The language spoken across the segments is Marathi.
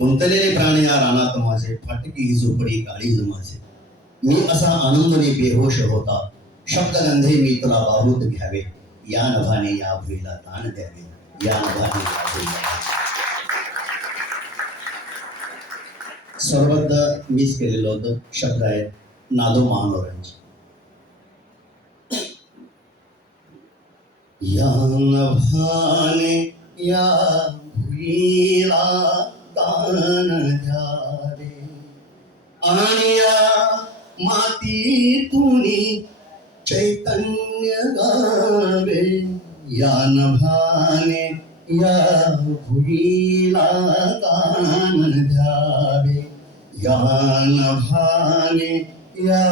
गुंतलेले प्राण या रानात माझे, फाटकी ही झोपडी काळीज माझे. मी असा आनंदने बेहोश होता, शब्दगंधे मी तुला बाहूत घ्यावे, या नभाने या भुईला ताण द्यावे, या नभाने या भुईला. सर्वत्र मिस केलेलं होतं. शब्द आहेत नादो महानोरांचे. या नभाने या भुईला ताण द्यावे आणि या मातीतून चैतन्य गावे. या नभाने या भुईला ताण द्यावे, या नभाने या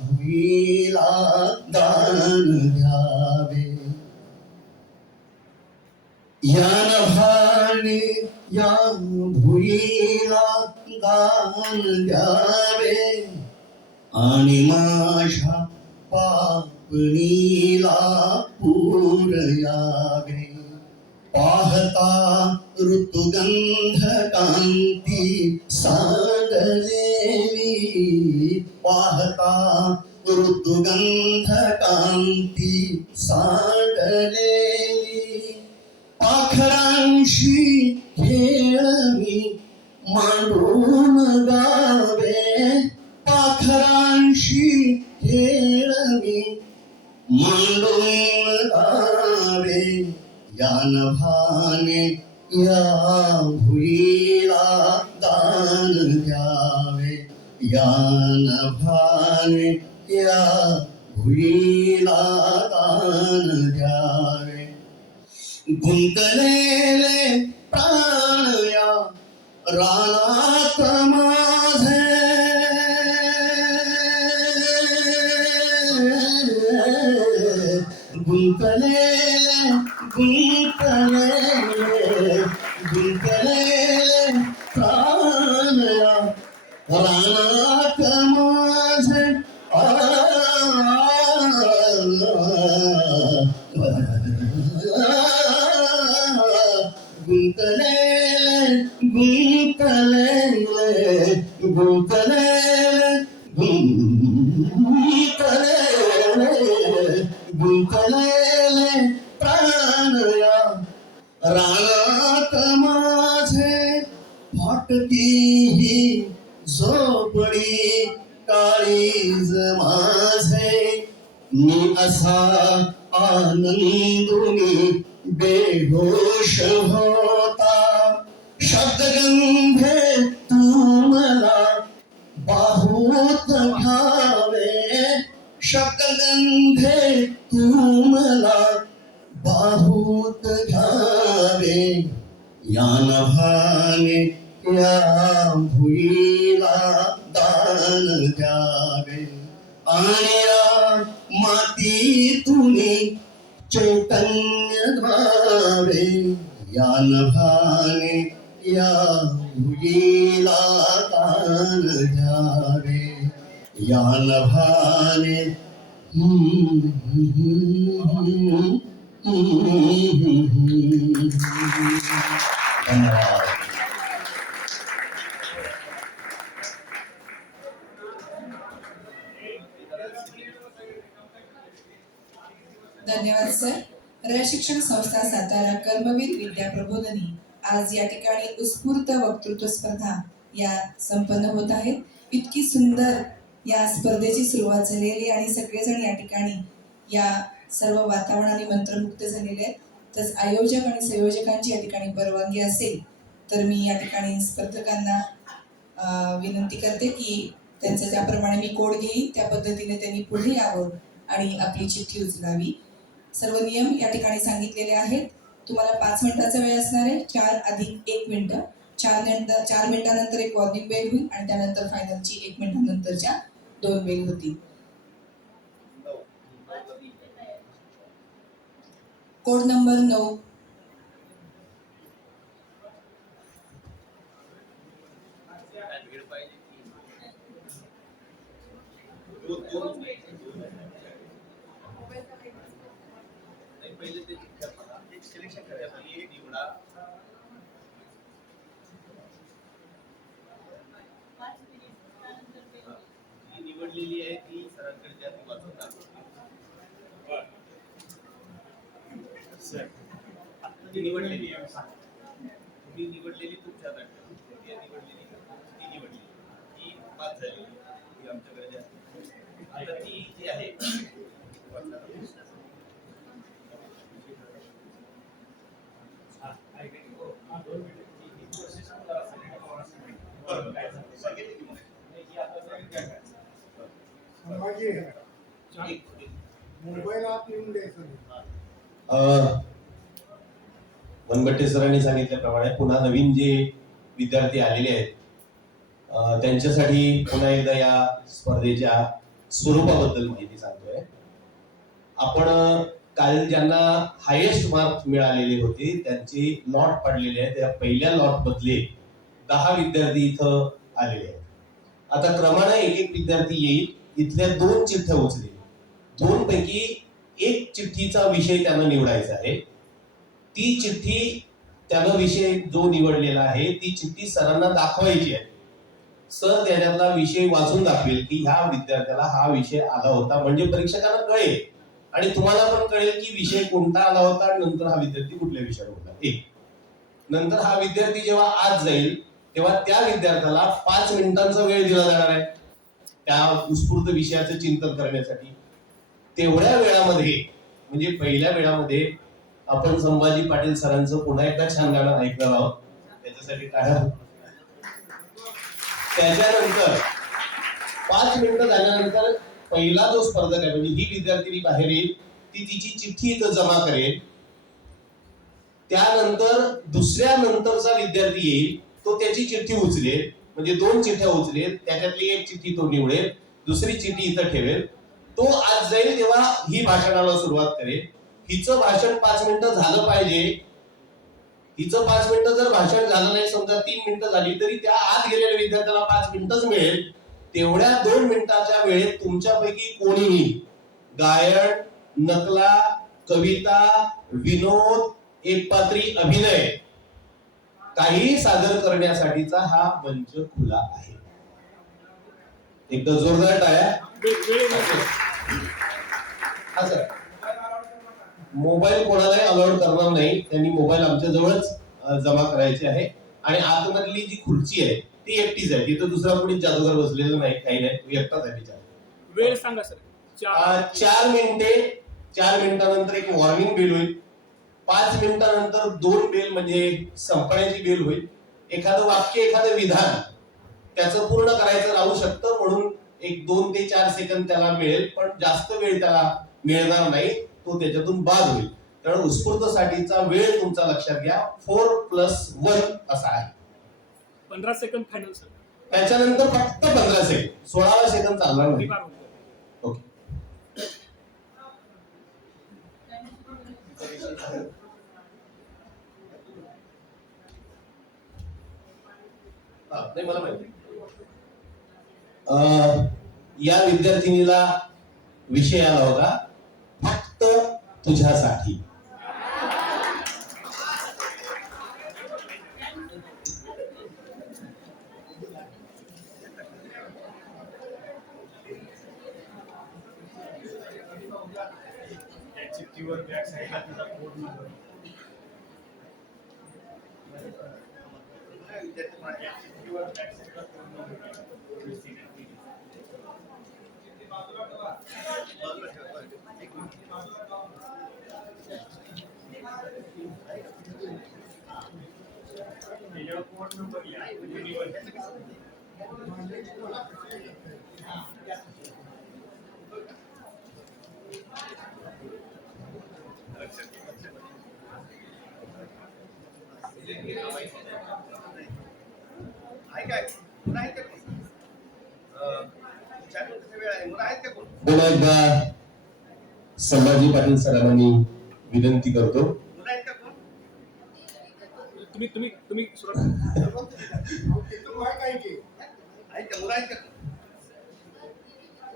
भुईला दान द्यावे. या नभाने या भुईला दान द्यावे आणि माझ्या पापणीला पूर यावे. पाहता ऋतुगंध कांती सांडलेली, पाहता ऋतुगंध कांती सांडलेली. पाखरांशी खेळ मी मांडून गावे, पाखरांशी खेळ मी मांडून गावे. या नभाने या भुईला दान द्यावे, या नभाने या भुईला दान द्यावे. गुंतलेले प्राण या रानात माझे, गुंतलेले गुंतलेले गुंतलेले प्राण या रानात माझे. गुंतलेले गुंतलेले गुंतलेले गुंतलेले गुंतलेले प्राण या रानात माझे. फाटकी ही झोपडी काळीज माझे. मी असा आनंदुनी बेहोश होता, शब्दगंधे तू मला बाहूत घ्यावे, शब्दगंधे तू मला बाहूत घ्यावे. या नभाने या भुईला दान द्यावे आणि या मातीतून चैतन्य गावे. या नभाने या भुईला दान द्यावे, या नभाने. धन्यवाद. धन्यवाद सर. रयत शिक्षण संस्था सातारा कर्मवीर विद्या प्रबोधिनी आज या ठिकाणी उत्स्फूर्त वक्तृत्व स्पर्धा या संपन्न होत आहेत. इतकी सुंदर या स्पर्धेची सुरुवात झालेली आणि सगळेजण या ठिकाणी या सर्व वातावरणाने मंत्रमुग्ध झालेले आहेत. तसंच आयोजक आणि संयोजकांची या ठिकाणी परवानगी असेल तर मी या ठिकाणी स्पर्धकांना विनंती करते की त्यांचं ज्याप्रमाणे मी कोड घेईन त्या पद्धतीने त्यांनी पुढे यावं आणि आपली चिठ्ठी उचलावी. सर्व नियम या ठिकाणी सांगितलेले आहेत. तुम्हाला 5 मिनिटाचा वेळ असणार आहे. 4 अधिक 1 मिनिट. 4 मिनिटानंतर एक वॉर्निंग बेल होईल आणि त्यानंतर फायनलची 1 मिनिटानंतरच्या 2 बेल होतील. Code number 9. पहिले ते सिलेक्शन करायचं, एक निवडा. निवडलेली तुम्ही निवडलेली तुमच्या हातात ठेवा. ती निवडलेली ती निवडली ती पास झालेली ती आमच्याकडे जी आहे. आता ती जी आहे बरोबर सांगितलं की मग. मोबाईल आत येऊन द्यायचं वनबट्टे सरांनी सांगितल्याप्रमाणे पुन्हा नवीन जे विद्यार्थी आलेले आहेत त्यांच्यासाठी पुन्हा एकदा या स्पर्धेच्या स्वरूपाबद्दल माहिती सांगतोय. आपण काल ज्यांना हायेस्ट मार्क मिळालेले होते त्यांची लॉट पडलेले आहे. त्या पहिल्या लॉट मधले 10 विद्यार्थी इथं आलेले आहेत. आता क्रमाने एक विद्यार्थी येईल. इथल्या 2 चिठ्ठ्या उचलेल. 2 पैकी एक चिठ्ठीचा विषय त्यानं निवडायचा आहे. ती चिठ्ठी त्यानं विषय जो निवडलेला आहे ती चिठ्ठी सरांना दाखवायची आहे. सर त्याच्यातला विषय वाचून दाखवेल की ह्या विद्यार्थ्याला हा विषय आला होता, म्हणजे परीक्षकांना कळेल आणि तुम्हाला पण कळेल की विषय कोणता आला होता आणि नंतर हा विद्यार्थी कुठल्या विषयावर होता. एक नंतर हा विद्यार्थी जेव्हा आज जाईल तेव्हा त्या विद्यार्थ्याला 5 मिनिटांचा वेळ दिला जाणार आहे त्या उत्स्फूर्त विषयाचं चिंतन करण्यासाठी. तेवढ्या वेळामध्ये म्हणजे पहिल्या वेळामध्ये आपण संभाजी पाटील सरांचं पुन्हा एकदा छान गाणं ऐकणार आहोत. त्याच्यासाठी टाळ्या. त्याच्यानंतर 5 मिनिटं झाल्यानंतर पहिला जो स्पर्धक आहे म्हणजे ही विद्यार्थिनी बाहेर येईल. ती तिची चिठ्ठी इथं जमा करेल. त्यानंतर दुसऱ्या नंतरचा विद्यार्थी येईल. तो त्याची चिठ्ठी उचलेल, म्हणजे 2 चिठ्ठ्या उचलेल. त्याच्यातली एक चिठ्ठी तो निवडेल, दुसरी चिठ्ठी इथं ठेवेल. तो आज जाईल तेव्हा ही भाषणाला सुरुवात करेल. हिचं भाषण 5 मिनिटं झालं पाहिजे. हिचं 5 मिनिटं जर भाषण झालं नाही, समजा 3 मिनिटं झाली, तरी त्या आत गेलेल्या विद्यार्थ्याला 5 मिनिटंच मिळेल. तेवढ्या 2 मिनिटाच्या वेळेत तुमच्यापैकी कोणीही गायन, नकला, कविता, विनोद, एकपात्री अभिनय काही सादर करण्यासाठीचा हा मंच खुला आहे. एकदा जोरदार टाळ्या. हा सर, मोबाईल कोणालाही अलाउड करणार नाही. त्यांनी मोबाईल आमच्या जवळच जमा करायचे आहे. आणि आतमधली जी खुर्ची आहे ती एकटीच आहे. तिथं दुसरा कोणी जादूगार बसलेलं नाही, काही नाही, एकटाच आहे विचार. वेळ सांगा सर. 4 मिनिटे. 4 मिनिटानंतर एक वॉर्निंग बेल होईल. 5 मिनिटानंतर 2 बेल म्हणजे संपण्याची बेल होईल. एखादं वाक्य, एखादं विधान त्याचं पूर्ण करायचं राहू शकतं, म्हणून एक 2 ते 4 सेकंद त्याला मिळेल, पण जास्त वेळ त्याला मिळणार नाही. तो त्याच्यातून बाद होईल. त्यामुळे उत्स्फूर्तसाठीचा वेळ तुमचा लक्षात घ्या. 4+1 असा आहे. 15 सेकंद फायनल सर. त्याच्यानंतर फक्त 15 सेकंद. 16 सेकंद चालणार नाही. ओके. नाही मला माहिती. या विद्यार्थिनीला विषय आला होता फक्त तुझ्यासाठी. चिठ्ठीवर बॅक साईडला तिचा कोड नंबर विद्यार्थी माझ्या चिठ्ठीवर बॅक साईडला कोड नंबर बाजूला ठेवा. एक मिनिट. त्याच्यावर कोड नंबर लिहा. पुन्हा एकदा संभाजी पाटील सरांनी विनंती करतो. तुम्ही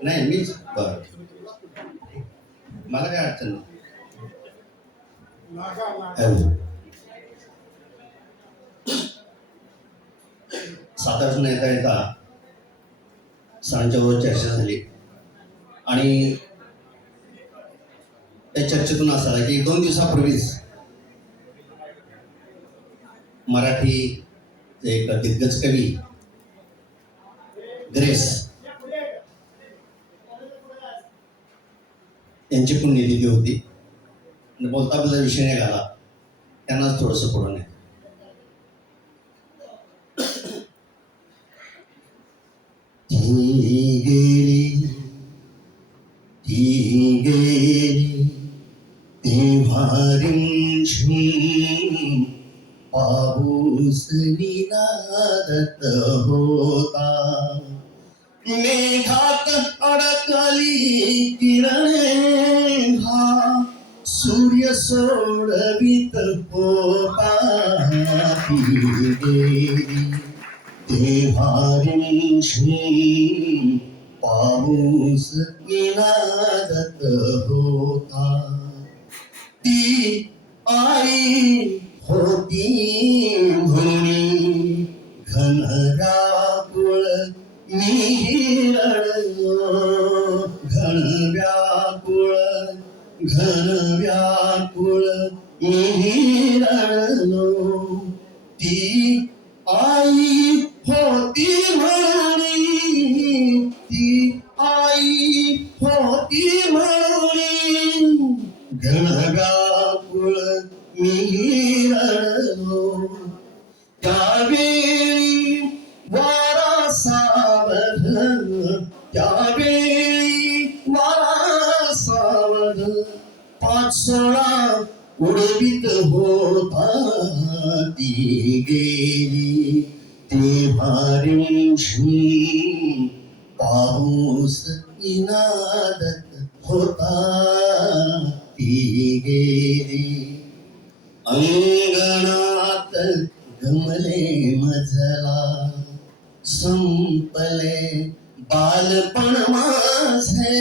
नाही मीच बरं, मला काय अडचण नाही. सातारसून येता येता सरांच्या बरोबर चर्चा झाली आणि त्या चर्चेतून असं आलं की 2 दिवसापूर्वीच मराठी एक दिग्गज कवी ग्रेस यांची पुण्यतिथी होती. आणि बोलता बोलता विषय निघाला, त्यांनाच थोडंसं पुढं नाही. ती गेली, ती गेली तेव्हा रिमझिम पाऊस निनादत होता. मेघात अडकली किरणे हा सूर्य सोडवित होता. ती गेली तेव्हा रिमझिम पाऊस निनादत होता. ती आई होती म्हणून घनव्याकुळ मी रडलो. घनव्याकुळ मी रडलो. ती आई होती म्हणी, ती आई होती म्हणी घनव्याकुळ मी रडलो. त्यावेळी वारा सावध, त्यावेळी वारा सावध पाचोळा उडवीत होता. ती गेली तेव्हा रिमझिम पाऊस इनादत होता. ती गेली अंगणात गमले मजला, संपले बालपण माझे.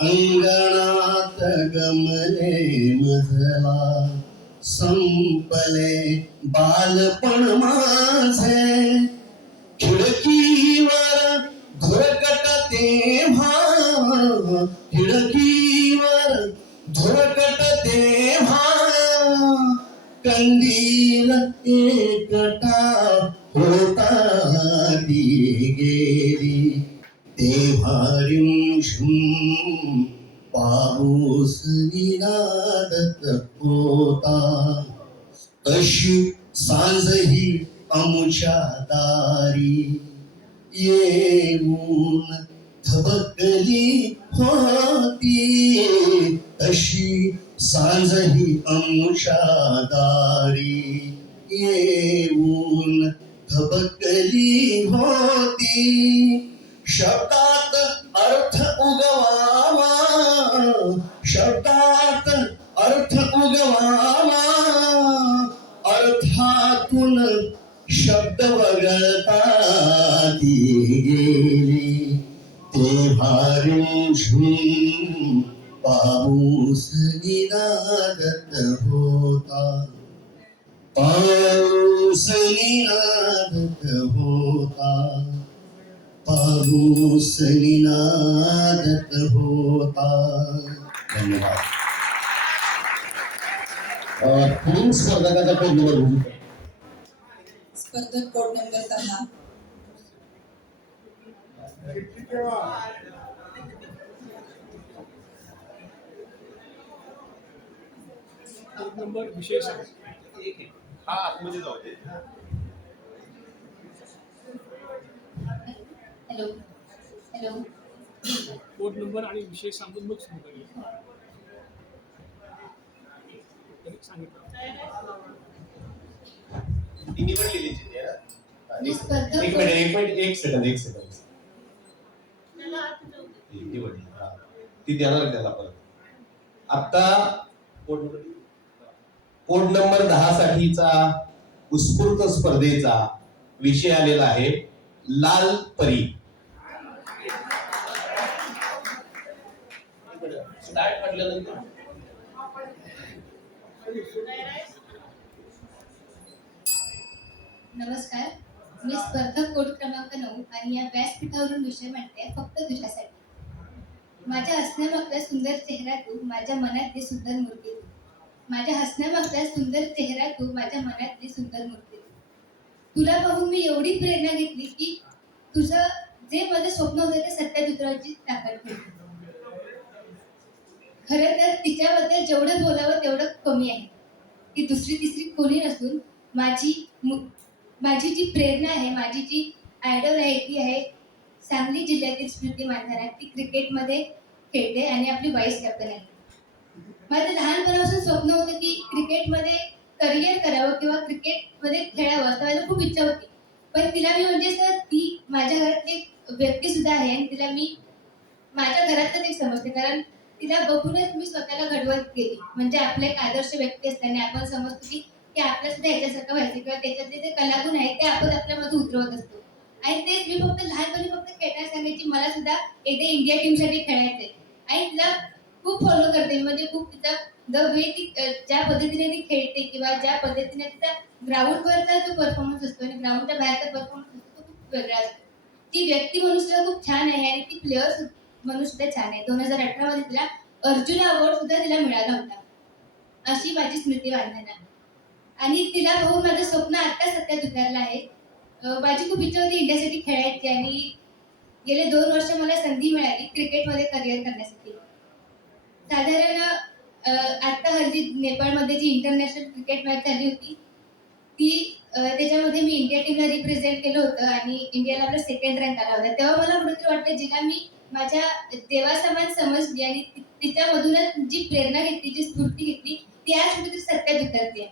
अंगणात गमले मजला, संपले बालपण माझे. खिडकीवर धुरकट तेव्हा, खिडकीवर धुरकट तेव्हा कंदील एकटा होता. ती गेली तेव्हा रिमझिम पाऊस निनादत होता. तशी सांजही अमुच्या दारी येऊन धबकली होती. तशी सांजही अमुच्या दारी येऊन धबकली होती. शब्दात अर्थ उगवावा, शब्दात अर्थ उगवावा, अर्थातून शब्द वगळता. ती गेली तेव्हा रिमझिम पाऊस निनादत होता. पाऊस निनादत होता. पाऊस निनादत होता. धन्यवाद. पुढील स्पर्धकाचा कोड नंबर होऊ शकतो. स्पर्धक कोड नंबर 10. कोड नंबर विशेष आहे. हा आतमध्ये जाऊ दे. हॅलो हॅलो कोड नंबर आणि विषय सांगून मग सुरू करूया. त्यांनी सांगितलं. ती निवडलेली चिठ्ठी आहे ना? मी स्पर्धक एक सेकंद. ती निवडली. हा. ती देणार आहे त्याला परत. आता कोड नंबर 10 साठीचा उत्स्फूर्त स्पर्धेचा विषय आलेला आहे लाल परी. स्टार्ट म्हटल्यानंतर नमस्कार, मी स्पर्धक कोड क्रमांक 9 आणि या व्यासपीठावरून विषय मांडते फक्त तुझ्यासाठी. माझ्या असण्यामागच्या सुंदर चेहऱ्यातून माझ्या मनातली सुंदर मूर्ती, माझ्या हसण्यामागचा सुंदर चेहरा तू, माझ्या मनातली सुंदर मूर्ती तू. तुला पाहून मी एवढी प्रेरणा घेतली की तुझं जे माझं स्वप्न होतं ते सत्यात उतरवायची ताकद घेतली. खरं तर तिच्याबद्दल जेवढं बोलावं तेवढं कमी आहे. ती दुसरी तिसरी कोणी नसून माझी जी प्रेरणा आहे, माझी जी आयडॉल आहे ती आहे सांगली जिल्ह्यातील स्मृती मानधना. ती क्रिकेटमध्ये खेळते आणि आपली वाईस कॅप्टन आहे. माझं लहानपणापासून स्वप्न होतं की क्रिकेटमध्ये करिअर करावं किंवा क्रिकेटमध्ये खेळावं असं माझी खूप इच्छा होती. पण तिला मी म्हणजे सर ती माझ्या घरातली एक व्यक्ती सुद्धा आहे आणि तिला मी माझ्या घरातच एक समजते, कारण तिला बघूनच मी स्वतःला घडवत गेली. म्हणजे आपले एक आदर्श व्यक्ती असताना आपण समजतो की आपल्या सुद्धा याच्यासारखं व्हायचं किंवा त्याच्यातले जे कलागुण आहेत ते आपण आपल्यामध्ये उतरवत असतो. आणि तेच मी फक्त लहानपणी फक्त खेळताना सांगायची मला सुद्धा एकदा इंडिया टीमसाठी खेळायचंय. आणि तिला खूप फॉलो करते मी, म्हणजे खूप तिचा द वे ती ज्या पद्धतीने ती खेळते किंवा ज्या पद्धतीने तिचा ग्राउंडवरचा जो परफॉर्मन्स असतो आणि ग्राउंडच्या बाहेरचा परफॉर्मन्स असतो तो खूप वेगळा असतो. ती व्यक्ती म्हणून सुद्धा खूप छान आहे आणि ती प्लेअर म्हणून सुद्धा छान आहे. 2018 मध्ये तिला अर्जुन अवॉर्ड सुद्धा तिला मिळाला होता. अशी माझी स्मृती वांधना. आणि तिला पाहून माझं स्वप्न आता सत्यात उतरलं आहे. माझी खूप इच्छा होती इंडियासाठी खेळायची आणि गेले 2 वर्ष मला संधी मिळाली क्रिकेटमध्ये करिअर करण्यासाठी. साधारण आता हल्ली नेपाळमध्ये जी इंटरनॅशनल क्रिकेट मॅच झाली होती ती त्याच्यामध्ये मी इंडिया टीमला रिप्रेझेंट केलं होतं आणि इंडियाला आपला सेकंड रँक आला होता. तेव्हा मला कुठेतरी वाटलं जिला मी माझ्या देवासमान समजली आणि तिच्यामधूनच जी प्रेरणा घेतली, जी स्फूर्ती घेतली ती आज कुठेतरी सत्यात उतरते.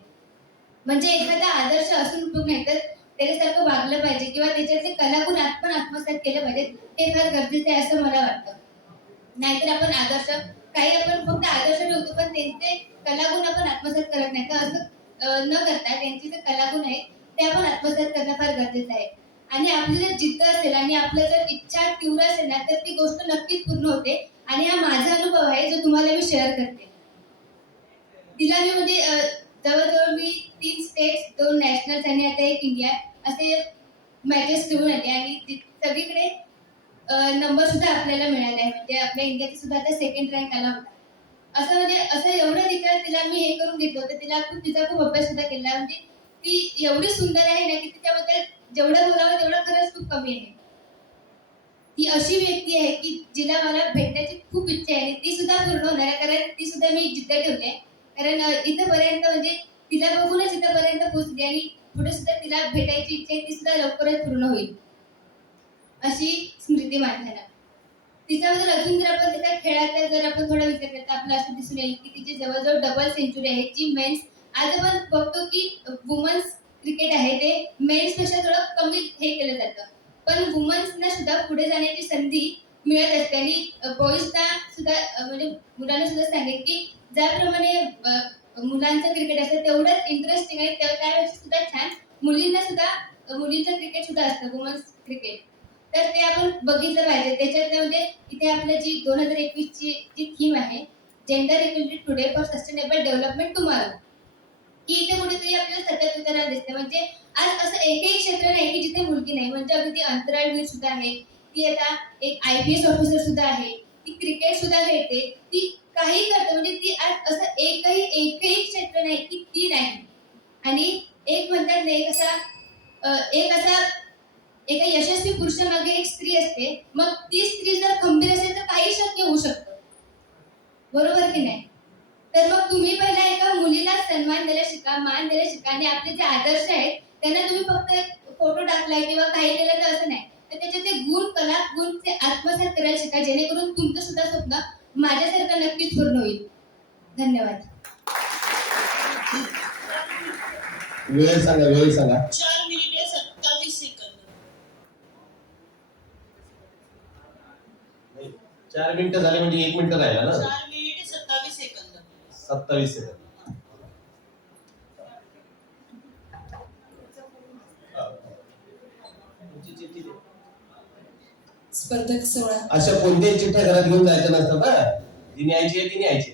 म्हणजे एखादा आदर्श असून उपयोग नाही तर त्याच्यासारखं वागलं पाहिजे किंवा त्याच्यातले कलागुण आपण आत्मसात केले पाहिजेत, हे फार गरजेचं आहे असं मला वाटतं. नाहीतर आपण आदर्श काही आपण फक्त आदर्श ठेवतो पण त्यांचे कलागुण आपण आत्मसात करत नाही. तर असं न करता त्यांचे जे कलागुण आहेत ते आपण आत्मसात करणं फार गरजेचं आहे. आणि आपली जर जिद्द असेल आणि आपलं जर इच्छा तीव्र असेल ना तर ती गोष्ट नक्कीच पूर्ण होते. आणि हा माझा अनुभव आहे जो तुम्हाला मी शेअर करते. तिला मी म्हणजे जवळजवळ मी 3 स्टेट्स, 2 नॅशनल्स आणि आता एक इंडिया असे मॅचेस खेळून आले आणि सगळीकडे नंबर सुद्धा आपल्याला मिळाले आहे. म्हणजे आपल्या इंडियाचा सुद्धा आता सेकंड रँक आला होता. असं म्हणजे असं एवढं तिला मी हे करून घेतलं होतं. तिचा खूप अभ्यास सुद्धा केला. म्हणजे ती एवढी सुंदर आहे ना की तिच्याबद्दल जेवढं बोलावं तेवढं खरंच खूप कमी आहे. ती अशी व्यक्ती आहे की जिला मला भेटण्याची खूप इच्छा आहे आणि ती सुद्धा पूर्ण होणार आहे, कारण ती सुद्धा मी जिद्द ठेवली आहे. कारण इथंपर्यंत म्हणजे तिला बघूनच इथंपर्यंत पोहोचली आणि पुढे सुद्धा तिला भेटायची इच्छा आहे, ती सुद्धा लवकरच पूर्ण होईल. अशी स्मृती मानधना. तिच्याबद्दल अजून जर आपण त्याच्या खेळाचा जर आपण थोडा विचार केला तर आपल्याला असं दिसून येईल की तिची जवळजवळ डबल सेंचुरी आहे. जी मेन्स आज आपण बघतो की वुमन्स क्रिकेट आहे ते मेन्सपेक्षा थोडं कमी हे केलं जातं. पण वुमन्सना सुद्धा पुढे जाण्याची संधी मिळत असते आणि बॉईजना सुद्धा म्हणजे मुलांना सुद्धा सांगेल की ज्याप्रमाणे मुलांचं क्रिकेट असतं तेवढंच इंटरेस्टिंग आहे त्यावेळेस सुद्धा छान मुलींना सुद्धा मुलींचं क्रिकेट सुद्धा असतं वुमन्स क्रिकेट. तर ते आपण बघितलं पाहिजे. त्याच्यात म्हणजे इथे आपलं जी 2021 ची जी थीम आहे gender equality today for sustainable development tomorrow, की इथे कुठेतरी आपल्याला सतत उतरायला दिसते. म्हणजे आज असं एकही क्षेत्र नाही की जिथे मुलगी नाही. म्हणजे अगदी अंतराळवीर सुद्धा आहे, ती आता एक IPS ऑफिसर सुद्धा आहे, ती क्रिकेट सुद्धा खेळते, ती काही करते. म्हणजे ती आज असं एकही क्षेत्र नाही की ती नाही. आणि एक म्हणतात ना एक असा एका यशस्वी पुरुषामागे एक स्त्री असते. मग ती स्त्री जर खंबीर असेल तर काही शक्य होऊ शकतं. बरोबर की नाही? तर मग तुम्ही पहिला एका मुलीला सन्मान द्यायला शिका, मान द्यायला शिका आणि आपले जे आदर्श आहेत त्यांना तुम्ही फक्त एक फोटो टाकलाय किंवा काही केलं तर असं नाही. तर त्याचे ते गुण ते आत्मसात करायला शिका, जेणेकरून तुमचं सुद्धा स्वप्न माझ्यासारखं नक्कीच पूर्ण होईल. धन्यवाद. वेळ सांगा. 4 मिनिटे 27 सेकंद. 4 मिनिटं झाले म्हणजे 1 मिनिट राहिला ना. 4 मिनिटे 27 सेकंद. 27 सेकंद. स्पर्धक 16. अशा कोणत्याही चिठ्ठ्या घरात घेऊन जायच्या नसतात ना. जी न्यायची आहे ती न्यायची.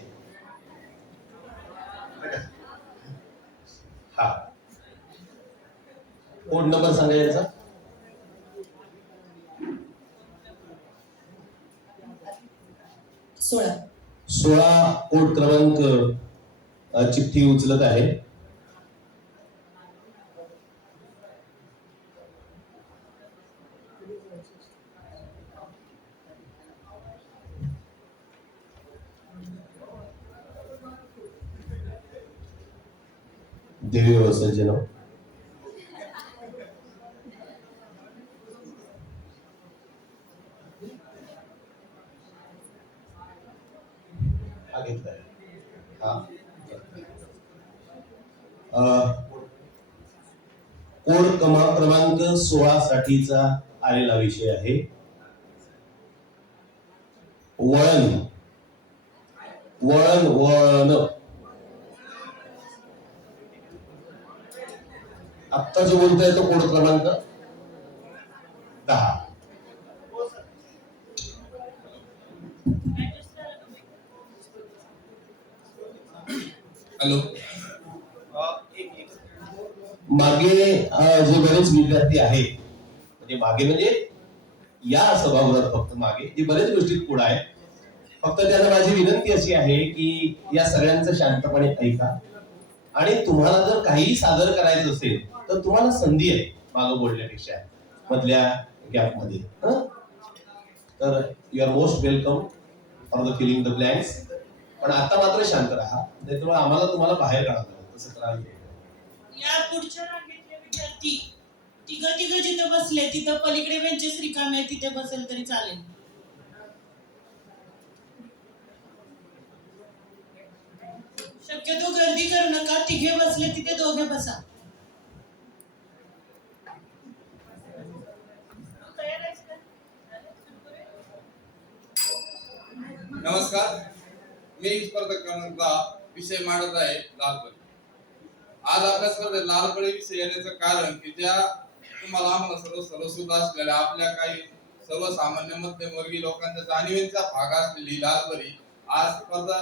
हा कोड नंबर सांगा याचा. 16. 16 कोड क्रमांक चिठ्ठी उचलत आहे. देवी सज्जन, हा घेतलाय. हा कोड क्रमांक 16 साठीचा आलेला विषय आहे वळण. वळण वळण. आत्ता जो बोलतोय तो कोड क्रमांक 10. हॅलो. मागे जे बरेच विद्यार्थी आहेत, म्हणजे या सभागृहात फक्त मागे जे बरेच गोष्टी पुढे आहेत, फक्त त्यांना माझी विनंती अशी आहे की या सगळ्यांचं शांतपणे ऐका आणि तुम्हाला जर काही सादर करायचं असेल तर तुम्हाला संधी आहे मागं बोलण्यापेक्षा मधल्या गॅप मध्ये. तर you are most welcome for the filling the blanks. पण आता मात्र शांत राहा, त्याच्यामुळे आम्हाला तुम्हाला बाहेर काढावं लागेल. तसं करा. या पुढच्या रांगेतले विद्यार्थी तिघं जिथे बसले तिथं पलीकडे बेंचेस रिकामे आहे, तिथे बसेल तरी चालेल. शक्यतो गर्दी करू नका. तिघे बसले तिथे दोघे बसा. नमस्कार. मी स्पर्धक क्रमांक 10 विषय मांडत आहे लालपरी. आज आपल्या स्पर्धेत लालपरी विषय येण्याचं कारण की ज्या तुम्हाला आम्हाला सर्वसुद्ध असलेल्या आपल्या काही सर्वसामान्य मध्यमवर्गीय लोकांच्या जाणीवेचा भाग असलेली लालपरी आज स्पर्धा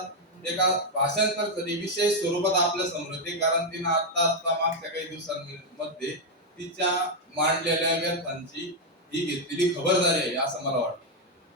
एका भाषांतर कधी विशेष स्वरूपात आपल्या समोर येते. कारण तिनं आता मागच्या काही दिवसांमध्ये तिच्या मांडलेल्या व्यर्थांची ही घेतलेली खबरदारी आहे असं मला वाटतं.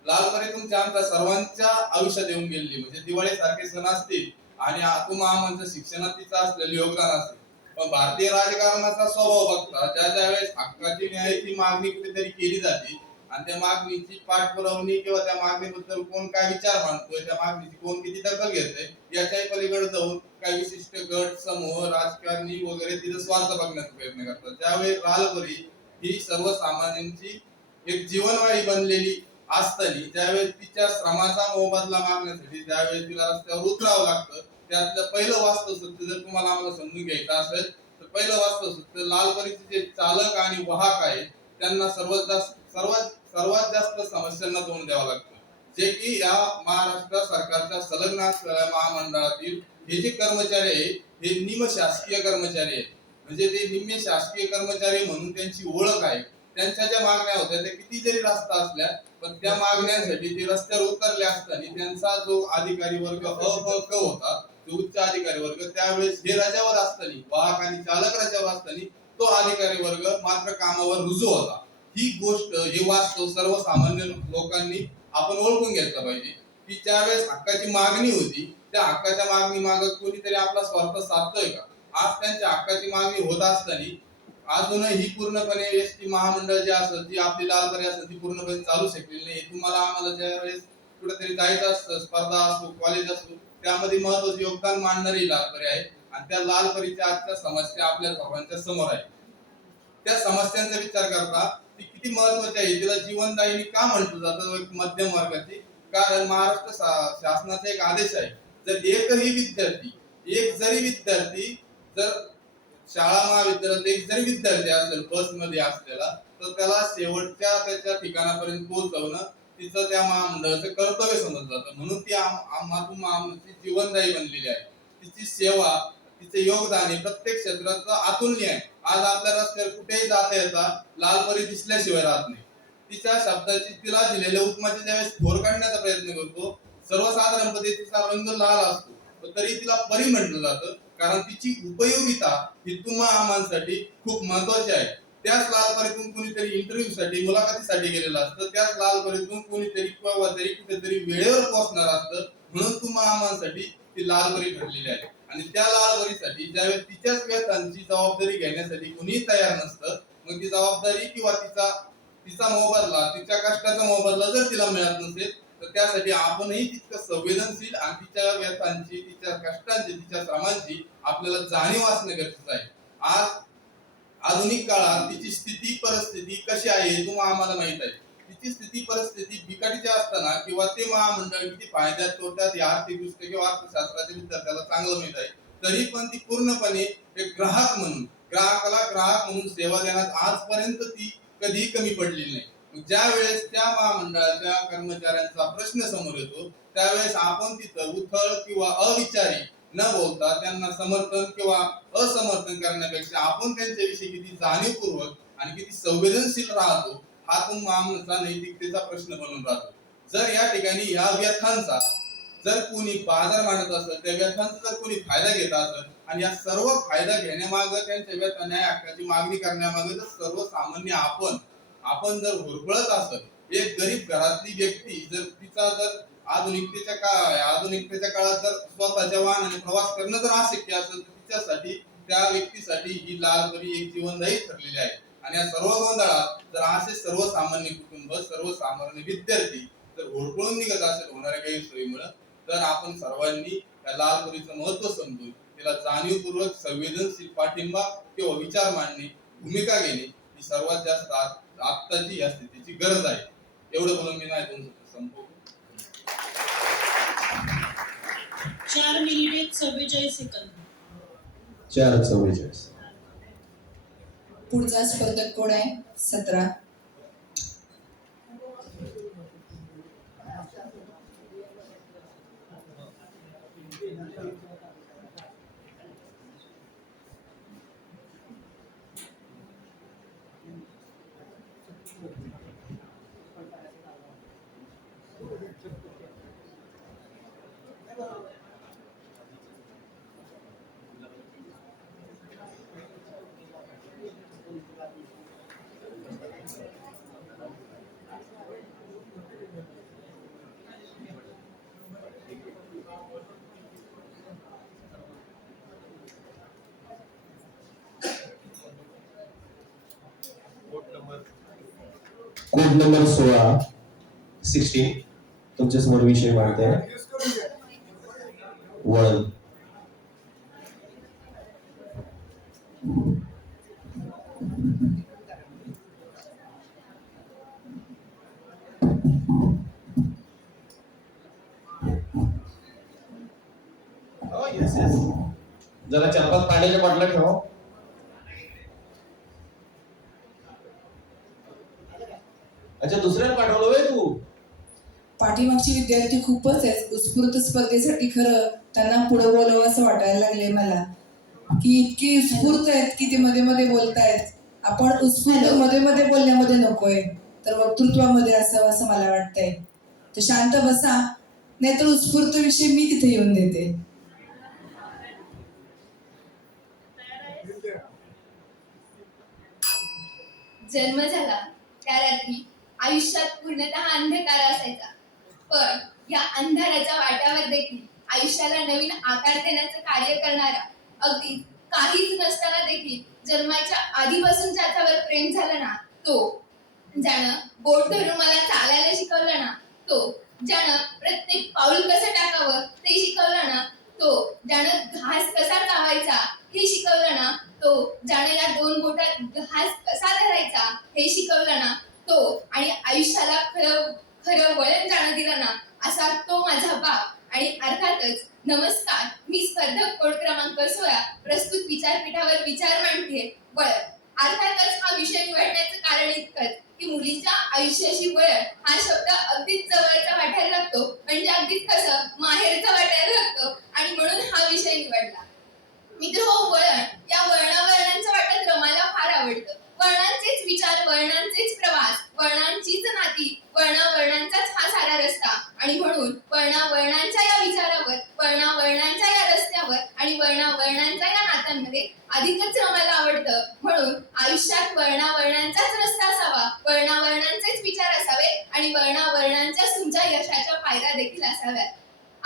लालपरी तुमच्या आमच्या सर्वांच्या आयुष्यात येऊन गेलेली, म्हणजे दिवाळी सारखे सण असतील आणि आमच्या शिक्षणात तिचं असलेलं योगदान असेल. पण भारतीय राजकारणाचा स्वभाव बघता ज्या वेळेस हक्काची न्यायाची मागणी कुठेतरी केली जाते आणि त्या मागणीची पाठपुरवणी किंवा त्या मागणीबद्दल कोण काय विचार मांडतोय, त्या मागणीची कोण किती दखल घेतोय याच्याही पलीकडे जाऊन काही विशिष्ट गट समूह राजकारणी वगैरे तिचा स्वार्थ बघण्याचा प्रयत्न करतात. त्यावेळी लालपरी ही सर्वसामान्यांची एक जीवनवाळी बनलेली असताना ज्यावेळेस तिच्या श्रमाचा मोबदला मागण्यासाठी ज्यावेळेस तिला रस्त्यावर उतरावं लागतं, त्यातलं पहिलं वास्तव सत्य जर तुम्हाला आम्हाला समजून घ्यायचं असेल तर पहिलं वास्तव सत्य लालपरीचे जे चालक आणि वाहक आहेत त्यांना सर्वात जास्त समस्यांना तोंड द्यावं लागतं. जे की या महाराष्ट्र सरकारच्या संलग्न असलेल्या महामंडळातील हे जे कर्मचारी आहेत हे निम शासकीय कर्मचारी आहेत. म्हणजे ते निम्मे शासकीय कर्मचारी म्हणून त्यांची ओळख आहे. त्यांच्या ज्या मागण्या होत्या त्या किती जरी रास्त असल्या पण त्या मागण्यांसाठी ते रस्त्यावर उतरले असताना त्यांचा जो अधिकारी वर्ग क होता, जो उच्च अधिकारी वर्ग त्यावेळेस हे रजावर असताना, वाहक आणि चालक रजावर असताना तो अधिकारी वर्ग मात्र कामावर रुजू होता. ही गोष्ट हे वास्तव सर्वसामान्य लोकांनी आपण ओळखून घेतलं पाहिजे की ज्यावेळेस हक्काची मागणी होती त्या हक्काच्या मागणी मागत कोणीतरी आपला स्वार्थ साधतोय का. आज त्यांच्या हक्काची मागणी होत असताना अजूनही पूर्णपणे एसटी महामंडळ जे असतं ती आपली लालपरी असतं ती पूर्णपणे चालू शकलेली नाही. तुम्हाला आम्हाला ज्या वेळेस कुठेतरी जायचं असतं, स्पर्धा असो कॉलेज असो, त्यामध्ये महत्वाचं योगदान मांडणारी लालपरी आहे आणि त्या लालपरीच्या आजच्या समस्या आपल्या सर्वांच्या समोर आहे. त्या समस्यांचा विचार करता ती किती महत्वाची आहे, तिला जीवनदायिनी का म्हटलं जातं मध्यम वर्गाची. कारण महाराष्ट्र शासनाचा एक आदेश आहे, जर एक जरी विद्यार्थी जर शाळा महाविद्यालयात एक जरी विद्यार्थी असेल बसमध्ये असलेला तर त्याला शेवटच्या त्याच्या ठिकाणापर्यंत पोहोचवणं तिचं त्या महामंडळाचं कर्तव्य समजलं जातं. म्हणून ती आमची जीवनदायी बनलेली आहे. तिची सेवा, तिचे योगदान हे प्रत्येक क्षेत्रात अतुलनीय आहे. आज आपल्या रस्त्यावर कुठेही जाता येता लालपरी दिसल्याशिवाय राहत नाही. तिच्या शब्दाची तिला दिलेल्या उपमाचे ज्यावेळेस थोर काढण्याचा प्रयत्न करतो सर्वसाधारणपणे तिचा रंग लाल असतो तरी तिला परी म्हटलं जातं. कारण तिची उपयोगिता ही तुम्हा आम्हांसाठी खूप महत्वाची आहे. त्याच लालपरीतून कुणीतरी इंटरव्ह्यू साठी मुलाखतीसाठी गेलेलं असतं, त्याच लालपरीतून कुणीतरी कुठेतरी वेळेवर पोहोचणार असतं. म्हणून तुम्हा आम्हांसाठी ती लालपरी ठरलेली आहे. आणि त्या लालपरीसाठी ज्यावेळेस तिच्याच व्यथांची जबाबदारी घेण्यासाठी कुणीही तयार नसतं, मग ती जबाबदारी किंवा तिचा मोबदला, तिच्या कष्टाचा मोबदला जर तिला मिळत नसेल, तर त्यासाठी आपणही तितकं संवेदनशील आणि तिच्या व्यथांची, तिच्या कष्टांची, तिच्या श्रमांची आपल्याला जाणीव असणं गरजेचं आहे. आज आधुनिक काळात तिची स्थिती परिस्थिती कशी आहे हे तुम्हाला आम्हाला माहित आहे. तिची स्थिती परिस्थिती बिकटीची असताना किंवा ते महामंडळ किती फायद्यात तोट्यात या आर्थिकदृष्ट्या किंवा अर्थशास्त्राच्या विद्यार्थ्याला चांगलं माहित आहे, तरी पण ती पूर्णपणे एक ग्राहक म्हणून, ग्राहकाला ग्राहक म्हणून सेवा देण्यात आजपर्यंत ती कधीही कमी पडलेली नाही. ज्या वेळेस त्या महामंडळाच्या कर्मचाऱ्यांचा प्रश्न समोर येतो, त्यावेळेस आपण तिथं उथळ किंवा अविचारी न बोलता त्यांना समर्थन किंवा असमर्थन करण्यापेक्षा आपण त्यांच्याविषयी किती जाणीवपूर्वक आणि किती संवेदनशील राहतो, हा आमचा नैतिकतेचा प्रश्न बनून राहतो. जर या ठिकाणी या व्यथांचा जर कोणी बाजार मांडत असेल, त्या व्यथांचा जर कोणी फायदा घेत असेल आणि या सर्व फायदा घेण्यामागं, त्यांच्या व्यथा न्याय हक्काची मागणी करण्यामागे जर सर्वसामान्य आपण जर होरपळत असेल, एक गरीब घरातली व्यक्ती जर तिचा जर आधुनिकतेच्या काळात जर स्वतःच्या वाहनाने प्रवास करणं जर अशक्य असेल, तर तिच्यासाठी, त्या व्यक्तीसाठी ही लालपरी एक जीवनदायी ठरलेली आहे. आणि या सर्व गोंधळात जर असे सर्वसामान्य कुटुंब, सर्वसामान्य विद्यार्थी जर होरपळून निघत असेल होणाऱ्या गैरसोयीमुळे, तर आपण सर्वांनी या लालपरीचं महत्व समजून तिला जाणीवपूर्वक संवेदनशील पाठिंबा किंवा विचार मांडणे, भूमिका घेणे ही सर्वात जास्त आत्ताची या स्थितीची गरज आहे. एवढं बोलून मी नाही संपवतो. 4 मिनिटे 44 सेकंद. 4:44. पुढचा स्पर्धक कोण आहे? 17. कोड नंबर 16 तुमच्या समोर विषय मांडते. वळण. जरा 4-5 पाण्याच्या बाटल्या ठेवा. अच्छा, दुसऱ्याला पाठवलं होय तू? पाठीमागचे विद्यार्थी खूपच आहेत उत्स्फूर्त स्पर्धेसाठी. खरं त्यांना पुढे बोलावं असं वाटायला लागले मला, की इतकी उत्स्फूर्त आहेत की ते मध्ये मध्ये बोलतायत. आपण उत्स्फूर्त मध्ये मध्ये बोलण्यामध्ये नकोय, तर वक्तृत्वामध्ये असावं असं मला वाटतंय. तर शांत बसा, नाहीतर उत्स्फूर्त विषय मी तिथे येऊन देते. जन्म झाला त्या रात्री आयुष्यात पूर्णतः अंधकार असायचा, पण या अंधाराच्या वाट्यावर देखील आयुष्याला नवीन आकार देण्याचं कार्य करणारा, अगदी काहीच नसताना देखील जन्माच्या आधीपासून ज्याच्यावर प्रेम झालं ना, तो ज्यानं बोट धरून मला चालायला शिकवलं ना, तो ज्यानं प्रत्येक पाऊल कसं टाकावं ते शिकवलं ना, तो ज्यानं घास कसा चावायचा हे शिकवलं ना, तो ज्यानं या 2 बोटात घास कसा धरायचा हे शिकवलं ना, तो आणि आयुष्याला खरं खरं वळण जाणं दिलं ना, असा तो माझा बाप. आणि अर्थातच नमस्कार, मी स्पर्धक कोड क्रमांक 16 प्रस्तुत विचारपीठावर विचार मांडते. वळण. अर्थातच हा विषय निवडण्याचं कारण इतकंच की मुलीच्या आयुष्याशी वळण हा शब्द अगदीच जवळचा वाटायला लागतो, म्हणजे अगदीच कसं माहेरचा वाटायला लागतो, आणि म्हणून हा विषय निवडला. मित्र हो, वळण, या वर्णांचं वाटत रमायला फार आवडतं. वर्णांचेच विचार, वर्णांचेच प्रवास, वर्णांचीच नाती, वर्णांचाच हा सारा रस्ता. आणि म्हणून वर्णांच्या या विचारावर, वर्णांच्या या रस्त्यावर आणि वर्णांच्या या नात्यांमध्ये अधिकच रमायला आवडतं. म्हणून आयुष्यात वर्णांचाच रस्ता असावा, वर्णांचेच विचार असावे आणि वर्णांच्याच तुमच्या यशाच्या पायऱ्या देखील असाव्यात.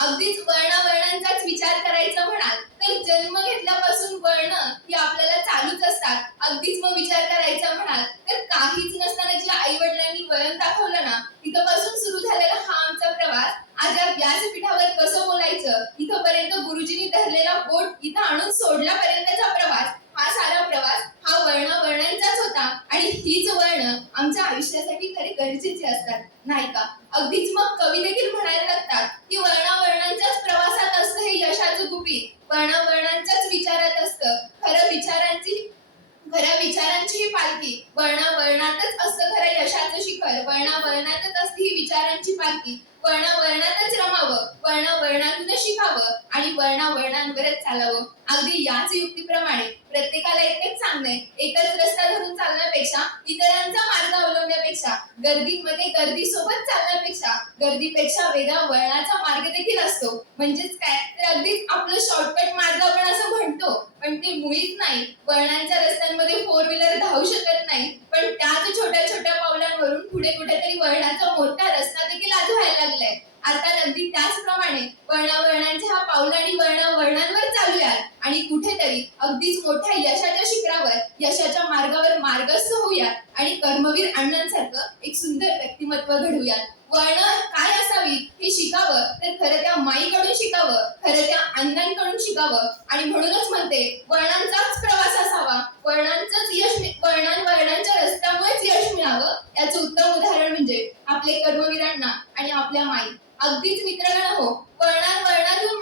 अगदीच वर्णांचाच विचार करायचा म्हणाल तर जन्म घेतल्यापासून वर्ण ही आपल्याला चालूच असतात. अगदीच मग विचार करायचा म्हणाल तर काहीच नसताना ज्या आई वडिलांनी वळण दाखवलं ना, तिथपासून सुरू झालेला हा आमचा प्रवास आज या व्यासपीठावर कसं बोलायचं इथपर्यंत गुरुजींनी धरलेला बोट इथं आणून सोडल्यापर्यंतचा प्रवास, हा सारा प्रवास हा वर्णांचाच होता. आणि हीच वर्ण आमच्या आयुष्यासाठी खरी गरजेची असतात, नाही का? अगदीच मग कवी देखील म्हणायला लागतात की वर्णांच्याच प्रवासात असतं हे यशाचं गुपित, वर्णांच्याच विचारात असतं खऱ्या विचारांची ही पालखी, वर्णातच असतं खरं यशाचं शिखर, वर्णातच असते ही विचारांची पालखी, वर्णातच रमावं, वर्णातून शिकावं आणि वर्णांवरच चालावं. अगदी याच युक्तीप्रमाणे प्रत्येकाला एकच सांगणं, एकच रस्ता धरून चालण्यापेक्षा, इतरांचा मार्ग अवलंबण्यापेक्षा, गर्दीमध्ये गर्दीसोबत चालण्यापेक्षा, गर्दीपेक्षा वेगळा वळणाचा मार्ग देखील असतो. म्हणजेच काय तर अगदीच आपलं शॉर्टकट मार्ग आपण असं म्हणतो, पण ते मुळीच नाही. वळणांच्या रस्त्यांमध्ये फोर व्हीलर धावू शकत नाही, पण त्याच छोट्या छोट्या पावलांवरून पुढे कुठेतरी वळणाचा मोठा रस्ता देखील आज व्हायला लागलाय. आता अगदी त्याचप्रमाणे वर्णांच्या हा पावलं आणि वर्णांवर चालूयात आणि कुठेतरी अगदीच मोठ्या यशाच्या शिखरावर, यशाच्या मार्गावर मार्गस्थ होऊयात आणि कर्मवीर अण्णांसारखं एक सुंदर व्यक्तिमत्व घडवूयात. वर्ण काय असावी हे शिकावं तर खरं त्या माईकडून शिकावं, खरं त्या अण्णांकडून शिकावं. आणि म्हणूनच म्हणते वर्णांचाच प्रवास असावा, वर्णांच्या रस्त्यामुळेच यश मिळावं. याचं उत्तम उदाहरण म्हणजे आपले कर्मवीर अण्णा आणि आपल्या माई. अगदीच मित्रगण हो, वर्णातून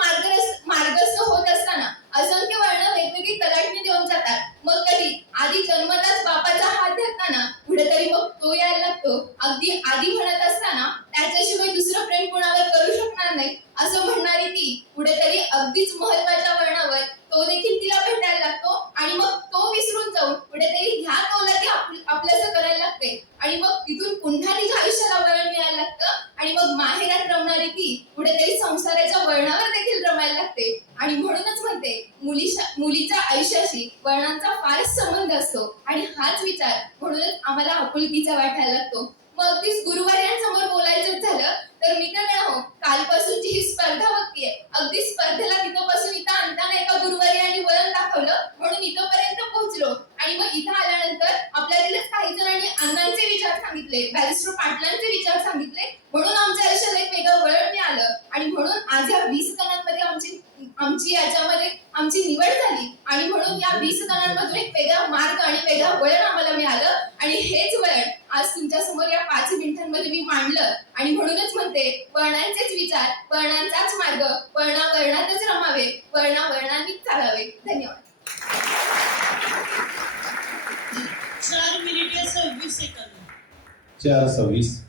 मार्गस्थ होत असताना असंख्य वर्ण वेगवेगळी कलाटणी देऊन जातात. मग कधी आधी जन्मताच बापाचा हात धरताना कुठेतरी मग तो यायला लागतो. अगदी आधी म्हणत असताना त्याच्याशिवाय दुसरं प्रेम कोणावर करू शकणार नाही असं म्हणणारी ती कुठेतरी अगदीच महत्वाच्या वर्णावर तो देखील तिला भेटायला लागतो आणि मग तो विसरून जाऊन कुठेतरी ह्या तोला ती आपल्याचं करायला लागते आणि मग तिथून पुन्हा तिच्या आयुष्याला वळण मिळायला लागतं आणि मग माहेरात रमणारी ती कुठेतरी संसाराच्या वळणावर देखील रमायला लागते. आणि म्हणूनच म्हणते मुलीच्या आयुष्याशी वर्णांचा फारच संबंध असतो आणि हाच विचार म्हणूनच आम्हाला आपुलकीचा वाटायला लागतो. मग अगदीच गुरुवार्यांसमोर बोलायचं झालं तर मित्रगण हो, कालपासूनची ही स्पर्धा बघतीये, अगदी स्पर्धेला तिथपासून इथं आणताना एका गुरुवार्यांनी वळण दाखवलं म्हणून इथपर्यंत पोहोचलो. आणि मग इथं आल्यानंतर आपल्यातीलच काही जणांनी अण्णांचे विचार सांगितले, बॅरिस्टर पाटलांचे विचार सांगितले, म्हणून आमच्या आयुष्यात एक वेगळं वळण मिळालं. आणि म्हणून आज या 20 जणांमध्ये आमची निवड झाली आणि म्हणून या 20 जणांमधून एक वेगळा मार्ग आणि वेगळा वळण आम्हाला मिळालं. आणि हेच वळण आज तुमच्या समोर या 5 मिनिटांमध्ये मी मांडलं. आणि म्हणूनच म्हणते वर्णांचेच विचार, वर्णांचाच मार्ग, वर्णातच रमावे, वर्णांनीच चालावे. धन्यवाद. 4 मिनिटे 26 सेकंद. 4:26.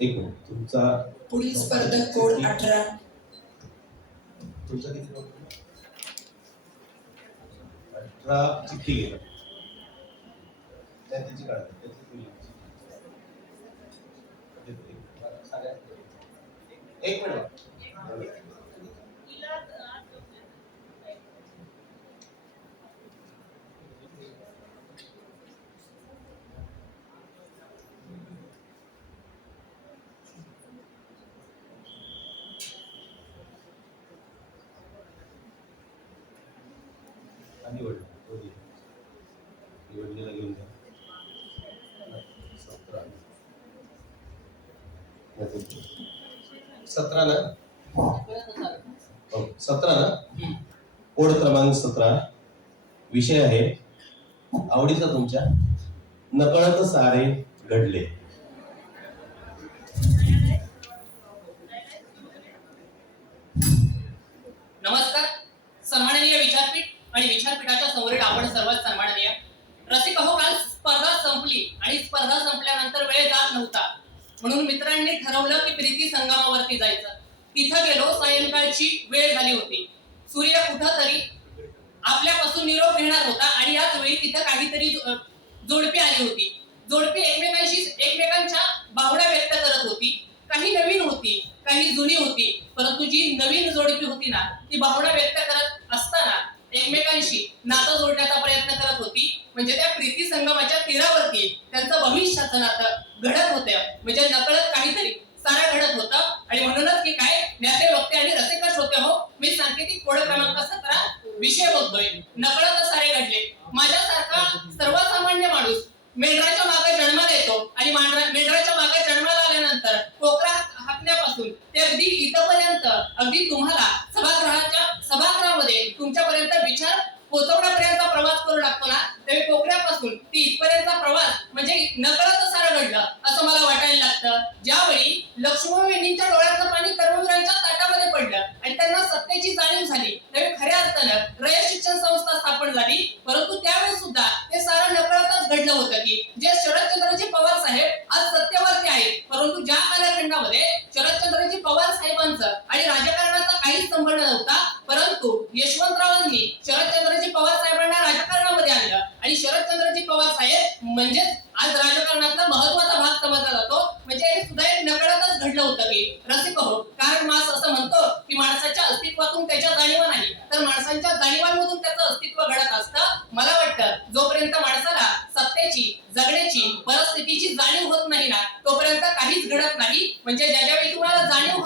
एक मिनिट, तुमचा पुढील स्पर्धक कोड 18. तुमचा किती 18 चिठ्ठी गेला त्याची काढा एक मिनिट. निवडलेला घेऊन जा. 17 ना? हो 17 ना? कोड क्रमांक 17. विषय आहे आवडीचा तुमच्या, नकळत सारे घडले. नमस्कार. सन्माननीय विचारपीठ आणि विचारपीठाच्या समोरील आपण सर्वात सन्माननीय रसिक हो, काल स्पर्धा संपली आणि स्पर्धा संपल्यानंतर वेळ जात नव्हता म्हणून मित्रांनी ठरवलं की प्रीती संगमावरती जायचं. तिथं गेलो, सायंकाळची वेळ झाली होती. सूर्य कुठंतरी आपल्यापासून निरोप घेणार होता आणि याच वेळी तिथं काहीतरी जोडपी आली होती. जोडपी एकमेकांच्या भावना व्यक्त करत होती. काही नवीन होती, काही जुनी होती, परंतु जी नवीन जोडपी होती ना, ती भावना व्यक्त करत असताना एकमेकांशी नातं जोडण्याचा प्रयत्न करत होती. म्हणजे त्या प्रीती संगमाच्या तीरावरती त्यांचं भविष्याचं नातं घडत होतं. म्हणजे नकळत काहीतरी सारं घडत होतं माझ्यासारखा सर्वसामान्य माणूस मेंढराच्या मागे जन्माला येतो आणि मेंढराच्या मागे जन्माला आल्यानंतर कोकरा हाकण्यापासून ते अगदी इथपर्यंत अगदी तुम्हाला सभागृहामध्ये तुमच्यापर्यंत विचार पोहोचवण्यापर्यंत प्रवास करू लागतो ना, त्यावेळी कोकऱ्यापासून ती इथपर्यंतचा प्रवास म्हणजे नकळत सारं घडलं असं मला वाटायला लागतं. ज्यावेळी लक्ष्मणवेणींच्या डोळ्यातलं पाणी कर्मवीरांच्या ताटामध्ये पडलं आणि त्यांना सत्तेची जाणीव झाली, त्यावेळी खऱ्या अर्थानं रयत शिक्षण संस्था स्थापन झाली. परंतु त्यावेळी सुद्धा ते सारं नकळतच घडलं होतं की जे शरदचंद्रजी पवार साहेब आज सत्तेवरती आहेत, परंतु ज्या कालखंडामध्ये शरदचंद्रजी पवार साहेबांचं आणि राजकारणाचा काहीच संबंध नव्हता, परंतु यशवंतरावांनी शरदचंद्रजी पवार साहेबांना राजकारणामध्ये आणलं आणि शरदचंद्रजी पवार साहेब म्हणजेच आज राजकारणातला महत्वाचा भाग समजला जातो. म्हणजे हे सुद्धा एक नकळतच घडलं होतं की रसिक हो, कारण मास असं म्हणतो की माणसाच्या अस्तित्वातून त्याच्या जाणीवा नाही, तर माणसांच्या जाणीवांमधून त्याचं अस्तित्व घडत असतं. मला वाटतं जोपर्यंत माणसाला सत्तेची, जगण्याची, परिस्थितीची जाणीव होत नाही ना, तोपर्यंत काहीच घडत नाही. म्हणजे ज्यावेळी तुम्हाला जाणीव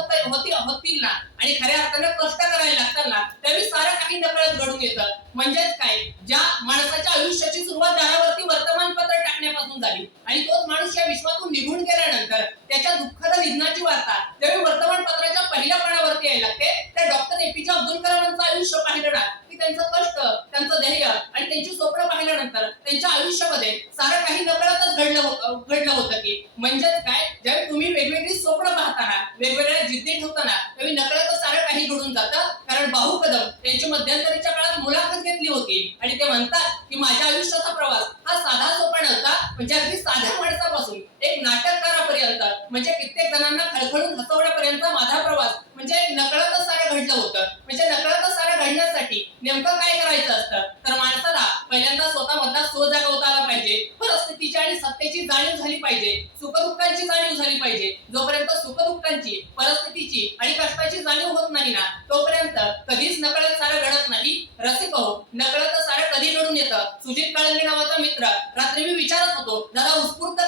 होतील ना आणि खऱ्या अर्थानं कष्ट करायला लागतात ना, त्यावेळी सारं काही नकळत घडून येतं. म्हणजेच काय, ज्या माणसाच्या आयुष्याची सुरुवात दारावरती वर्तमानपत्र टाकण्यापासून झाली आणि तोच माणूस या विश्वातून निघून गेल्यानंतर त्याच्या दुःखद निधनाची वार्ता ज्यावेळी वर्तमानपत्राच्या पहिल्या पानावरती यायला लागते, त्या डॉक्टर APJ अब्दुल कलामांचं आयुष्य पाहिलं ना की त्यांचं कष्ट, त्यांचं ध्येय आणि त्यांची स्वप्न पाहिल्यानंतर त्यांच्या आयुष्यामध्ये सारं काही नकळतच घडलं होतं की म्हणजेच काय, ज्यावेळी तुम्ही वेगवेगळी स्वप्न पाहताना, वेगवेगळ्या जिद्दी ठेवताना, त्यावेळी नकळतच सारं काही घडून जातं. कारण बाहू कदम त्यांची मध्यंतरीच्या काळात मुलाखत घेतली होती आणि ते म्हणतात की माझ्या आयुष्याचा प्रवास हा साधा सोपा नव्हता. म्हणजे अगदी साध्या माणसापासून एक नाटककारापर्यंत, म्हणजे कित्येक जणांना खळखळून हसवण्यापर्यंत माझा प्रवास म्हणजे नकळतच सारं घडलं होतं. म्हणजे नकळतच सारं घडण्यासाठी नेमकं काय करायचं असतं, तर माणसाला पहिल्यांदा स्वतःमधला स्व जागवता आला पाहिजे, परिस्थितीची आणि सत्तेची जाणीव झाली पाहिजे, सुखदुःखांची जाणीव झाली पाहिजे. जोपर्यंत सुखदुःखांची, परिस्थितीची आणि कष्टाची जाणीव होत नाही ना, तोपर्यंत कधीच नकळत सारं घडत नाही. रसिक हो, नकळत सारं कधी घडून येतं. सुजित काळंगे नावाचा मित्र, रात्री मी विचारत होतो दादा उत्स्फूर्त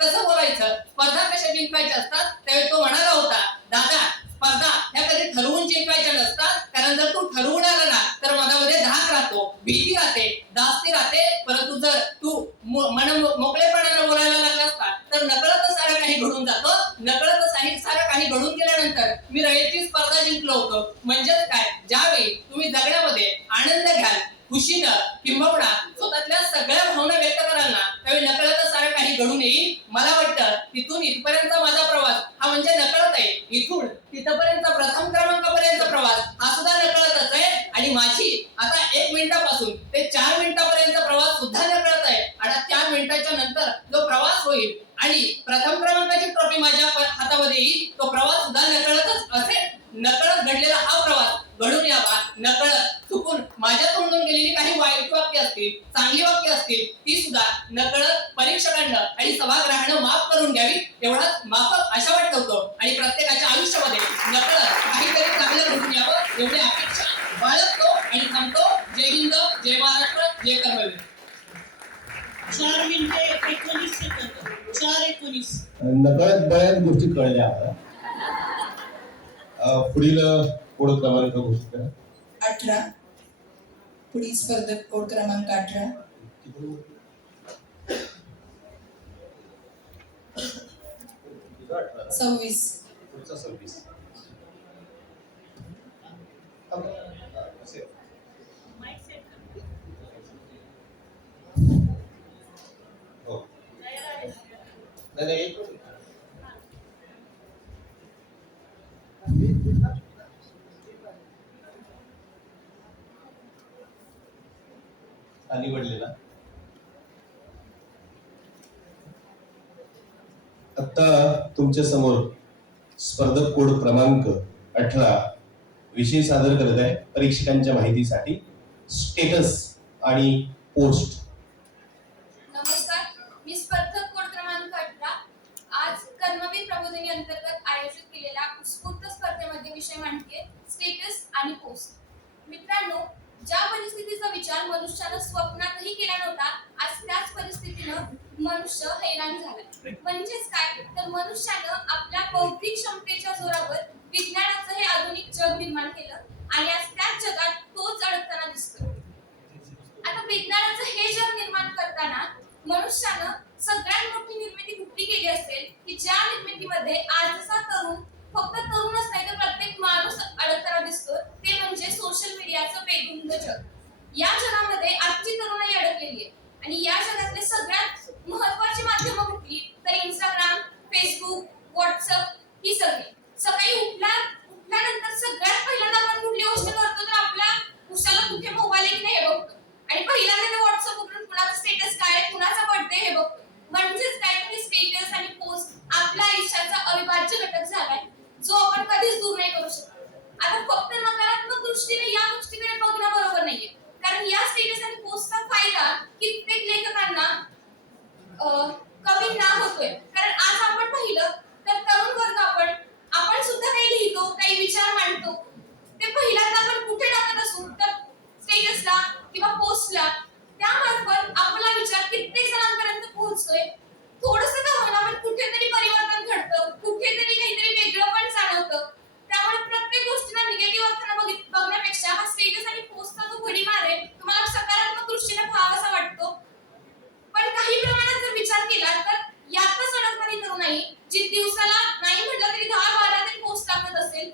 कसं बोलायचं, स्पर्धा कशा जिंकायच्या असतात, त्यावेळी तो म्हणाला होता दादा स्पर्धा ह्या कधी ठरवून जिंकायच्या नसतात, कारण जर तू ठरवून आला ना तर मनामध्ये धाक राहतो, भीती राहते, दास्ती राहते. परंतु जर तू मोकळेपणाने बोलायला लागला असता तर नकळत सारं काही घडून जातं. नकळत सारं काही घडून गेल्यानंतर मी रयतची स्पर्धा जिंकलो होतो. म्हणजेच काय, ज्यावेळी तुम्ही जगण्यामध्ये आनंद घ्याल, खुशीनं किंबहुना स्वतःतल्या सगळ्या भावना व्यक्त कराल ना, त्यावेळी नकळत सारं काही घडून येईल. मला वाटतं तिथून इथपर्यंतचा माझा प्रवास हा म्हणजे नकळत आहे. इथून तिथपर्यंत प्रथम क्रमांकापर्यंतचा प्रवास हा सुद्धा नकळतच आहे. आणि माझी आता 1 मिनिटापासून ते 4 मिनिटापर्यंतचा प्रवास सुद्धा नकळत आहे. आणि 4 मिनिटाच्या नंतर जो प्रवास होईल आणि प्रथम क्रमांकाची ट्रॉफी माझ्या हातामध्ये येईल, तो प्रवास सुद्धा नकळतच असेल. नकळत घडलेला हा प्रवास घडून यावा. नकळत चुकून माझ्या तोंडून गेलेली काही वाईट वाक्य असतील, चांगली वाक्य असतील, ती सुद्धा नकळत परीक्षकांना आणि सभागृहानं माफ करून घ्यावी, एवढाच माफक आशावाद ठेवतो. आणि प्रत्येकाच्या आयुष्यामध्ये नकळत काहीतरी चांगलं घडून यावं एवढी अपेक्षा बाळगतो आणि थांबतो. जय हिंद, जय महाराष्ट्र, जय कर्मवीर. 4 मिनिटे 19 सेकंद. 4:19. नकळत बऱ्याच गोष्टी कळल्या आता. पुढील कोड क्रमांक घोषित करा. 18. पुढील स्पर्धक कोड क्रमांक 18. सव्वीस. पुढचा 26. हो. नाही, एक निवडलेला. आता तुमच्या समोर स्पर्धक कोड क्रमांक 18 विषय सादर करत आहे परीक्षकांच्या माहितीसाठी स्टेटस आणि पोस्ट. नमस्कार, मी स्पर्धक कोड क्रमांक 18 आज कर्मवीर प्रबोधिनी अंतर्गत आयोजित केलेल्या उत्स्फूर्त स्पर्धेमध्ये विषय मांडते स्टेटस आणि पोस्ट. मित्रांनो, ज्या परिस्थितीचा विचार मनुष्यानं स्वप्नातही केला नव्हता, आज त्याच परिस्थितीनं मनुष्य हैराण झाला. म्हणजेच काय, तर मनुष्यानं आपल्या बौद्धिक क्षमतेच्या जोरावर विज्ञानाचं हे आधुनिक जग निर्माण केलं आणि आज त्याच जगात तोच अडकताना दिसतोय. आता विज्ञानाचं हे जग निर्माण करताना मनुष्यानं सगळ्यात मोठी निर्मिती कुठली केली असेल की ज्या निर्मितीमध्ये आजचा तरुण, फक्त तरुणच नाही तर प्रत्येक माणूस अडकताना दिसतो, ते म्हणजे सोशल मीडियाचं बेधुंद जग. या जगामध्ये आजची तरुणाई अडकलेली आहे आणि या जगातले सगळ्यात महत्वाची माध्यमं कुठली तर इंस्टाग्राम, फेसबुक, व्हॉट्सअप ही सगळी. सकाळी उठल्यानंतर सगळ्यात पहिल्यांदा आपण कुठली गोष्ट करतो तर आपल्या उशाला कुठे मोबाईल आहे की नाही हे बघतो आणि पहिल्यांदा ते व्हॉट्सअप उघडून कुणाचा स्टेटस काय आहे, कुणाचा बर्थडे हे बघतो. म्हणजेच काय तर स्टेटस आणि पोस्ट आपल्या आयुष्याचा अविभाज्य घटक झालाय जो आपण कधीच दूर नाही करू शकत. आता फक्त नकारात्मक दृष्टीने या गोष्टीकडे बघणं बरोबर नाहीये, कारण या स्टेटस आणि पोस्टचा फायदा कित्येक लेखकांना कमी ना होतोय. कारण आज आपण पाहिलं तर तरुण वर्ग आपण सुद्धा काही लिहितो, काही विचार मांडतो, ते पहिल्यांदा आपण कुठे टाकत असू तर स्टेटसला किंवा पोस्टला. त्यामार्फत आपला विचार कित्येक जणांपर्यंत पोहोचतोय. थोडंसं का होईना पण कुठेतरी परिवर्तन घडतं, कुठेतरी काहीतरी वेगळं पण जाणवतं. त्यामुळे प्रत्येक गोष्टीला निगेटिव्ह अर्थाने बघण्यापेक्षा हा स्टेटस आणि पोस्टचा जो भडीमार आहे तुम्हाला सकारात्मक दृष्टीने पाहावासा वाटतो. पण काही प्रमाणात जर विचार केला तर यातच अडकणारी तरुणाई जी दिवसाला नाही म्हटलं तरी 10-12 तरी पोस्ट टाकत असेल.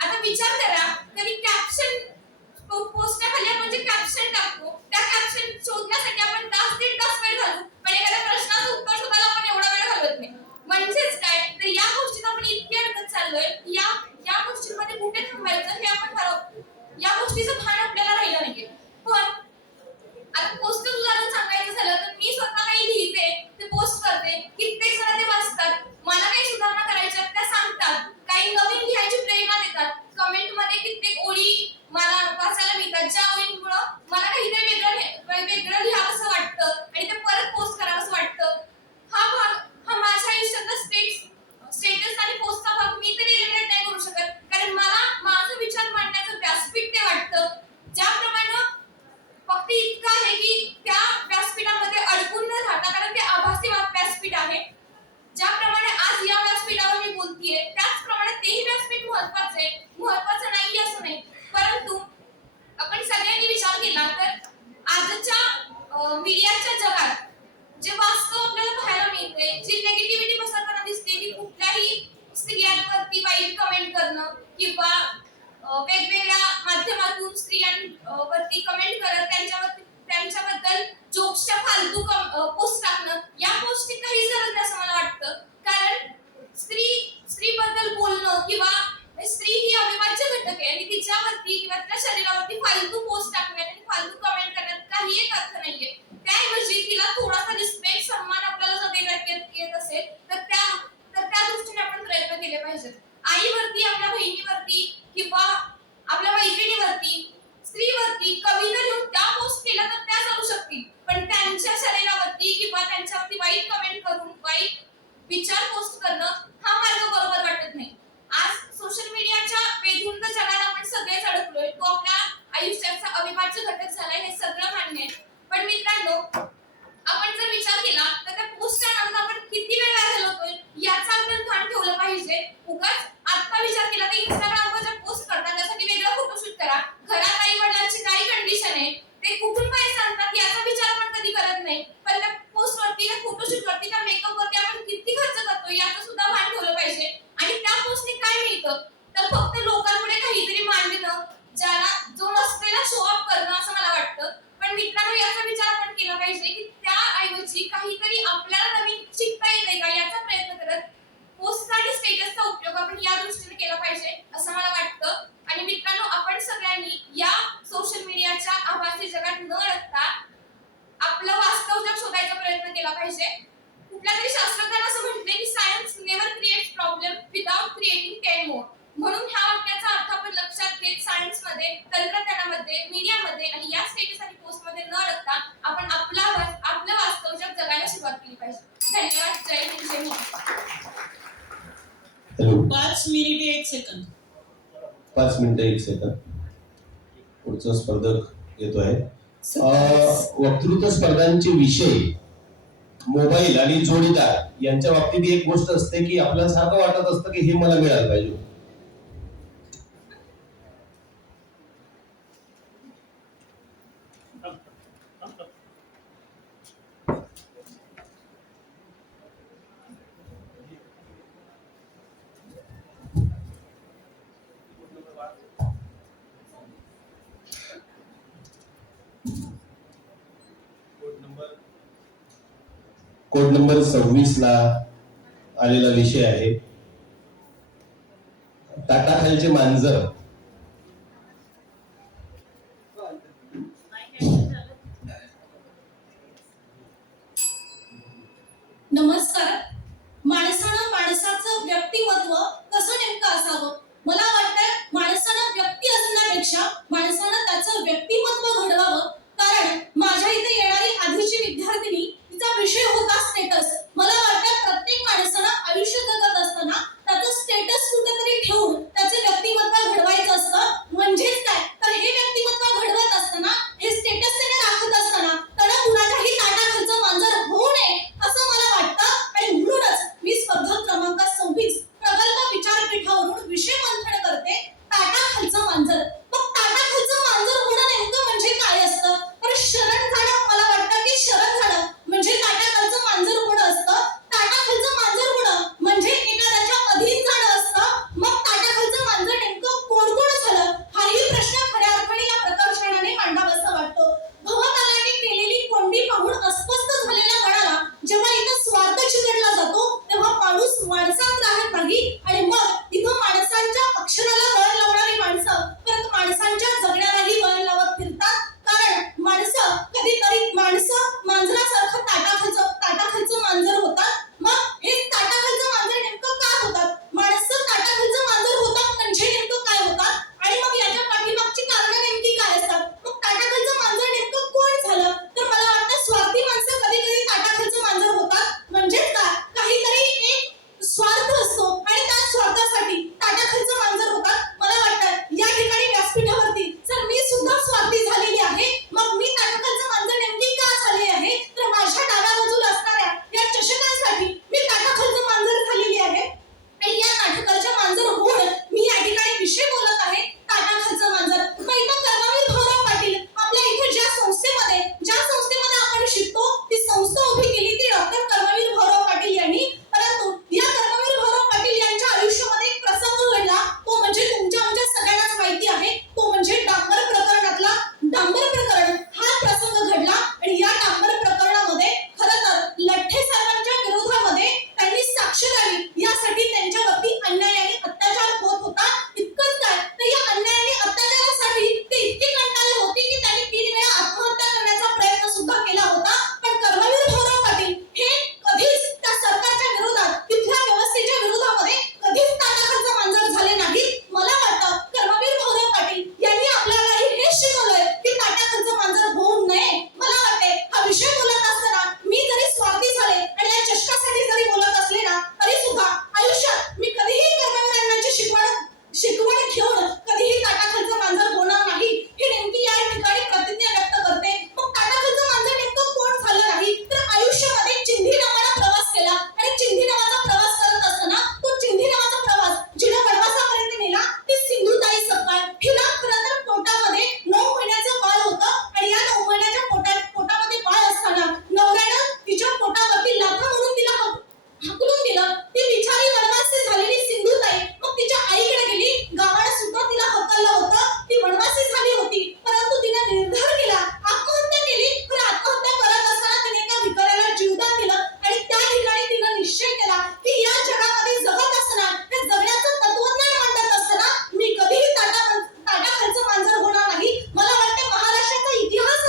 आता विचार करा, कधी कॅप्शन पोस्टच्या खाली आपण जे कॅप्शन टाकतो त्या कॅप्शन शोधण्यासाठी आपण तास-दीड तास वेळ घालू, पण एखाद्या प्रश्नाचं उत्तर शोधायला आपण एवढा वेळ घालवत नाही. म्हणजेच काय तर या गोष्टीत आपण इतके अडकत चाललोय, या गोष्टींमध्ये कुठे थांबायचं हे आपण ठरवतो. या गोष्टीचं भान आपल्याला राहिलं नाहीये. पण आता पोस्टचं उदाहरण सांगायचं झालं तर मी स्वतः काही लिहिते, ते पोस्ट करते, कित्येक जण ते वाचतात, मला काही सुधारणा करायच्या त्या सांगतात, काही नवीन लिहायची प्रेरणा देतात, कमेंटमध्ये कित्येक ओळी मला वाचायला मिळतात ज्या ओळींमुळे मला काहीतरी वेगळं लिहावंसं वाटतं आणि ते परत पोस्ट करावंसं वाटतं. हा माझ्या आयुष्यातला स्टेटस आणि पोस्टचा भाग मी तरी एलिमिनेट नाही करू शकत, कारण मला माझं विचार मांडण्याचं व्यासपीठ ते वाटतं. ज्याप्रमाणे फक्त इतकं आहे की त्या व्यासपीठामध्ये अडकून न राहता, कारण ते आभासी व्यासपीठ आहे, ज्याप्रमाणे आज या व्यासपीठावर मी बोलतेय त्याचप्रमाणे तेही व्यासपीठ महत्वाचं आहे, महत्वाचं नाही असं नाही. परंतु आपण सगळ्यांनी विचार केला तर आजच्या मीडियाच्या जगात जे वास्तव आपल्याला पाहायला मिळते, जी नेगेटिव्हिटी पसरताना दिसते, ती कुठल्याही स्त्रियांवरती वाईट कमेंट करणं किंवा वेगवेगळ्या माध्यमातून स्त्रियांवरती कमेंट करत त्यांच्याबद्दल जोक्सच्या फालतू पोस्ट टाकणं, या पोस्टची काही गरज नाही असं मला वाटतं. कारण स्त्रीबद्दल बोलणं किंवा स्त्री ही अविभाज्य घटक आहे आणि तिच्यावरती किंवा तिच्या शरीरावरती फालतू पोस्ट टाकण्यात आणि फालतू कमेंट करण्यात काही एक अर्थ नाहीये. त्याऐवजी तिला थोडासा रिस्पेक्ट, सन्मान आपल्याला जर देण्यात येत असेल तर त्या दृष्टीने आपण प्रयत्न केले पाहिजेत. आईवरती, आपल्या बहिणीवरती किंवा आपल्या मैत्रिणीवरती, स्त्रीवरती कविता लिहून त्या पोस्ट केल्या तर त्या चालू शकतील, पण त्यांच्या शरीरावरती किंवा त्यांच्यावरती वाईट कमेंट करून वाईट विचार पोस्ट करणं हा मार्ग बरोबर वाटत नाही. आज सोशल मीडियाच्या बेधुंद जगाला आपण सगळेच अडकलोय, तो आपल्या आयुष्याचा अविभाज्य घटक झालाय, हे सगळं मान्य आहे. पण मित्रांनो, आपण जर विचार केला तर त्या पोस्टच्या नादात आपण किती वेळ घालवतोय याचा आपण भान ठेवलं पाहिजे. उगाच आता विचार केला तर इंस्टाग्रामवर जर पोस्ट करतात त्यासाठी वेगळा फोटोशूट करा, घरात आई वडिलांची काही कंडिशन आहे, ते कुठून पैसे आणतात याचा विचार आपण कधी करत नाही, पण त्या पोस्ट वरती, त्या फोटोशूट वरती, त्या मेकअप वरती आपण किती खर्च करतो याचं सुद्धा भान ठेवलं पाहिजे. आणि त्या पोस्टने काय मिळतं तर फक्त लोकांपुढे काहीतरी मांडणं, जो नसलेला शो ऑफ करणं असं मला वाटतं. पण मित्रांनो, याचा विचार आपण केला पाहिजे की त्याऐवजी काहीतरी आपल्याला नवीन शिकता येते का याचा प्रयत्न करत पोस्ट आणि स्टेटसचा उपयोग आपण या दृष्टीने केला पाहिजे असं मला वाटतं. आणि मित्रांनो, आपण सगळ्यांनी या सोशल मीडियाच्या आभासी जगात न अडकता आपलं वास्तव जग शोधायचा प्रयत्न केला पाहिजे. कुठल्या तरी शास्त्रज्ञांना असं म्हटले की science never creates problem without creating 10 मोर. म्हणून ह्या वाक्याचा अर्थ आपण लक्षात घेत सायन्समध्ये, तंत्रज्ञानामध्ये, मीडियामध्ये आणि या स्टेटस आणि पोस्टमध्ये न अडकता आपण आपलं वास्तव जग जगायला सुरुवात केली पाहिजे. धन्यवाद. जय हिंद, जय महाराष्ट्र. 5 मिनिटे 1 सेकंद. 5 मिनिटं 1 सेकंद. पुढचा स्पर्धक येतोय. वक्तृत्व स्पर्धांचे विषय मोबाईल आणि जोडीदार यांच्या बाबतीत एक गोष्ट असते की आपल्याला सारखं वाटत असतं की हे मला मिळालं पाहिजे. कोड नंबर 26 ला आलेला विषय आहे ताटाखालचे मांजर. नमस्कार. माणसानं माणसाचं व्यक्तिमत्व कसं नेमकं असावं? मला वाटतं माणसानं व्यक्ती असण्यापेक्षा माणसानं त्याचं व्यक्तिमत्व घडवावं. कारण माझ्या इथे येणारी आधीची विद्यार्थिनी तिचा विषय होता स्टेटस. मला वाटतं प्रत्येक माणसानं आयुष्य जगत असताना त्याचं स्टेटस कुठेतरी ठेवून त्याचे व्यक्तिमत्व घडवायचं असतं. म्हणजेच काय तर हे व्यक्तिमत्व घडवत असताना हे स्टेटस त्याने राखत असताना त्याला कुणाच्याही ताटाखालचं मांजर होऊ नये असं मला वाटतं. आणि म्हणूनच मी स्पर्धा क्रमांक 26 प्रगल्भ विचारपीठावरून विषय मंथन करते ताटाखालचं मांजर. मग ताटाखालचं मांजर होणं नेमकं म्हणजे काय असतं? तर शरण जाणं. मला वाटतं की शरण जाणं म्हणजे ताटाखालचं मांजर होणं असतं. ताटाखालचं मांजर होणं म्हणजे एखाद्याच्या अधीन जाणं असतं. मग ताटाखालचं मांजर नेमकं कोण कोण झालं हाही प्रश्न खऱ्या अर्थाने या प्रकर्षणाने मांडावासा वाटतो. भवतालाने केलेली कोंडी पाहून अस्वस्थ झालेल्या मनाला जेव्हा इथं स्वार्थ चिरडला जातो तेव्हा माणूस माणसात राहत नाही. आणि मग इथं माणसांच्या अक्षराला वळण लावणारी माणसं परत माणसांच्या जगण्यालाही वळण लावत फिरतात. कारण माणसं कधीतरी मांजरासारखं ताटाखालचं मांजर होतात. मग हे ताटाखालचं मांजर नेमकं का होतात? माणसं ताटाखालचं मांजर होतात म्हणजे नेमकं काय होतात? आणि मग याच्या पाठीमागची कारणं नेमकी काय असतात? मग ताटाखालचं मांजर नेमकं कोण झालं? तर मला वाटतं स्वार्थी माणसं कधी कधी ताटाखालचं मांजर होतात. म्हणजेच काय काहीतरी एक स्वार्थ असतो आणि त्या स्वार्थासाठी ताटाखालचं मांजर होतात. मला वाटतं या ठिकाणी व्यासपीठावरती सर मी सुद्धा स्वार्थी झालेली आहे. मग मी ताटाखालचं मांजर नेमकी का झाले आहे? तर माझ्या डाव्या बाजूला असणाऱ्या या चषकांसाठी मी ताटाखालचं मांजर झालेली आहे. आणि या ताटाखालच्या मांजर होऊन मी या ठिकाणी विषय बोलत आहे ताटाखालचं मांजर. मग इथं कर्मवीर भाऊराव पाटील आपल्या इथे ज्या संस्थेमध्ये आपण शिकतो ती संस्था उभी केली ती डॉक्टर कर्मवीर भाऊराव पाटील यांनी. परंतु या कर्मवीर भाऊराव पाटील यांच्या आयुष्यामध्ये एक प्रसंग घडला तो म्हणजे तुमच्या आमच्या सगळ्यांनाच माहिती आहे. तो म्हणजे डांबर प्रकरणातला डांबर प्रकरण हा प्रसंग घडला. आणि या डांबर प्रकरणामध्ये खरं तर लठ्ठे साहेबांच्या विरोधामध्ये त्यांनी साक्ष द्यावी यासाठी त्यांच्यावरती अन्याय आणि अत्याचार होत होता. इतकंच काय तर या अन्याय आणि अत्याचारासाठी ते इतके कंटाळले होते की त्यांनी 3 वेळा आत्महत्या करण्याचा प्रयत्न सुद्धा केला होता. पण कर्मवीर भाऊराव पाटील हे कधीच त्या सरकारच्या विरोधात तिथल्या व्यवस्थेच्या विरोधामध्ये कधीच ताटाखालचं मांजर झाले नाही. मला वाटतं कर्मवीर भाऊराव पाटील यांनी आपल्याला हे शिकवलंय की ताटाखालचं मांजर होऊ नये. मला वाटते हा विषय बोलत असताना मी जरी स्वार्थी झाले आणि या चषकासाठी जरी बोलत असले ना तरी सुद्धा आयुष्यात मी कधीही कर्मवीरांची शिकवण घेऊन कधीही ताटाखालचं मांजर होणार नाही हे नेमकी या ठिकाणी प्रतिज्ञा व्यक्त करते. मग ताटाखालचं मांजर नेमकं कोण झालं नाही तर आयुष्यामध्ये चिंधी नावाचा प्रवास केला. आणि चिंधी नावाचा प्रवास करत असताना तो चिंधी नावाचा प्रवास जिला वनवासापर्यंत नेला ती सिंधुताई सपकाळ. हिला खरं तर पोटामध्ये 9 महिन्याचं बाळ होतं. आणि या 9 महिन्याच्या पोटामध्ये बाळ असताना नवऱ्यानं तिच्या पोटावरती लाथा म्हणून तिला हाकलून दिलं. ती बिचारी वनवासी झालेली सिंधुताई मग तिच्या आईकडे गेली. गावानं सुद्धा तिला हकललं होतं. ती वनवासी झाली होती परंतु तिने निर्धार केला आत्महत्या केली. पण आत्महत्या करत असताना तिने एका भिकाऱ्याला जीवदान दिलं. आणि त्या ठिकाणी तिने निश्चय केला की या जगामध्ये जगत असताना त्या जगण्याचं तत्वज्ञान मांडत असताना मी कधीही ताटाखालचं मांजर होणार नाही. मला वाटतं महाराष्ट्राचा इतिहास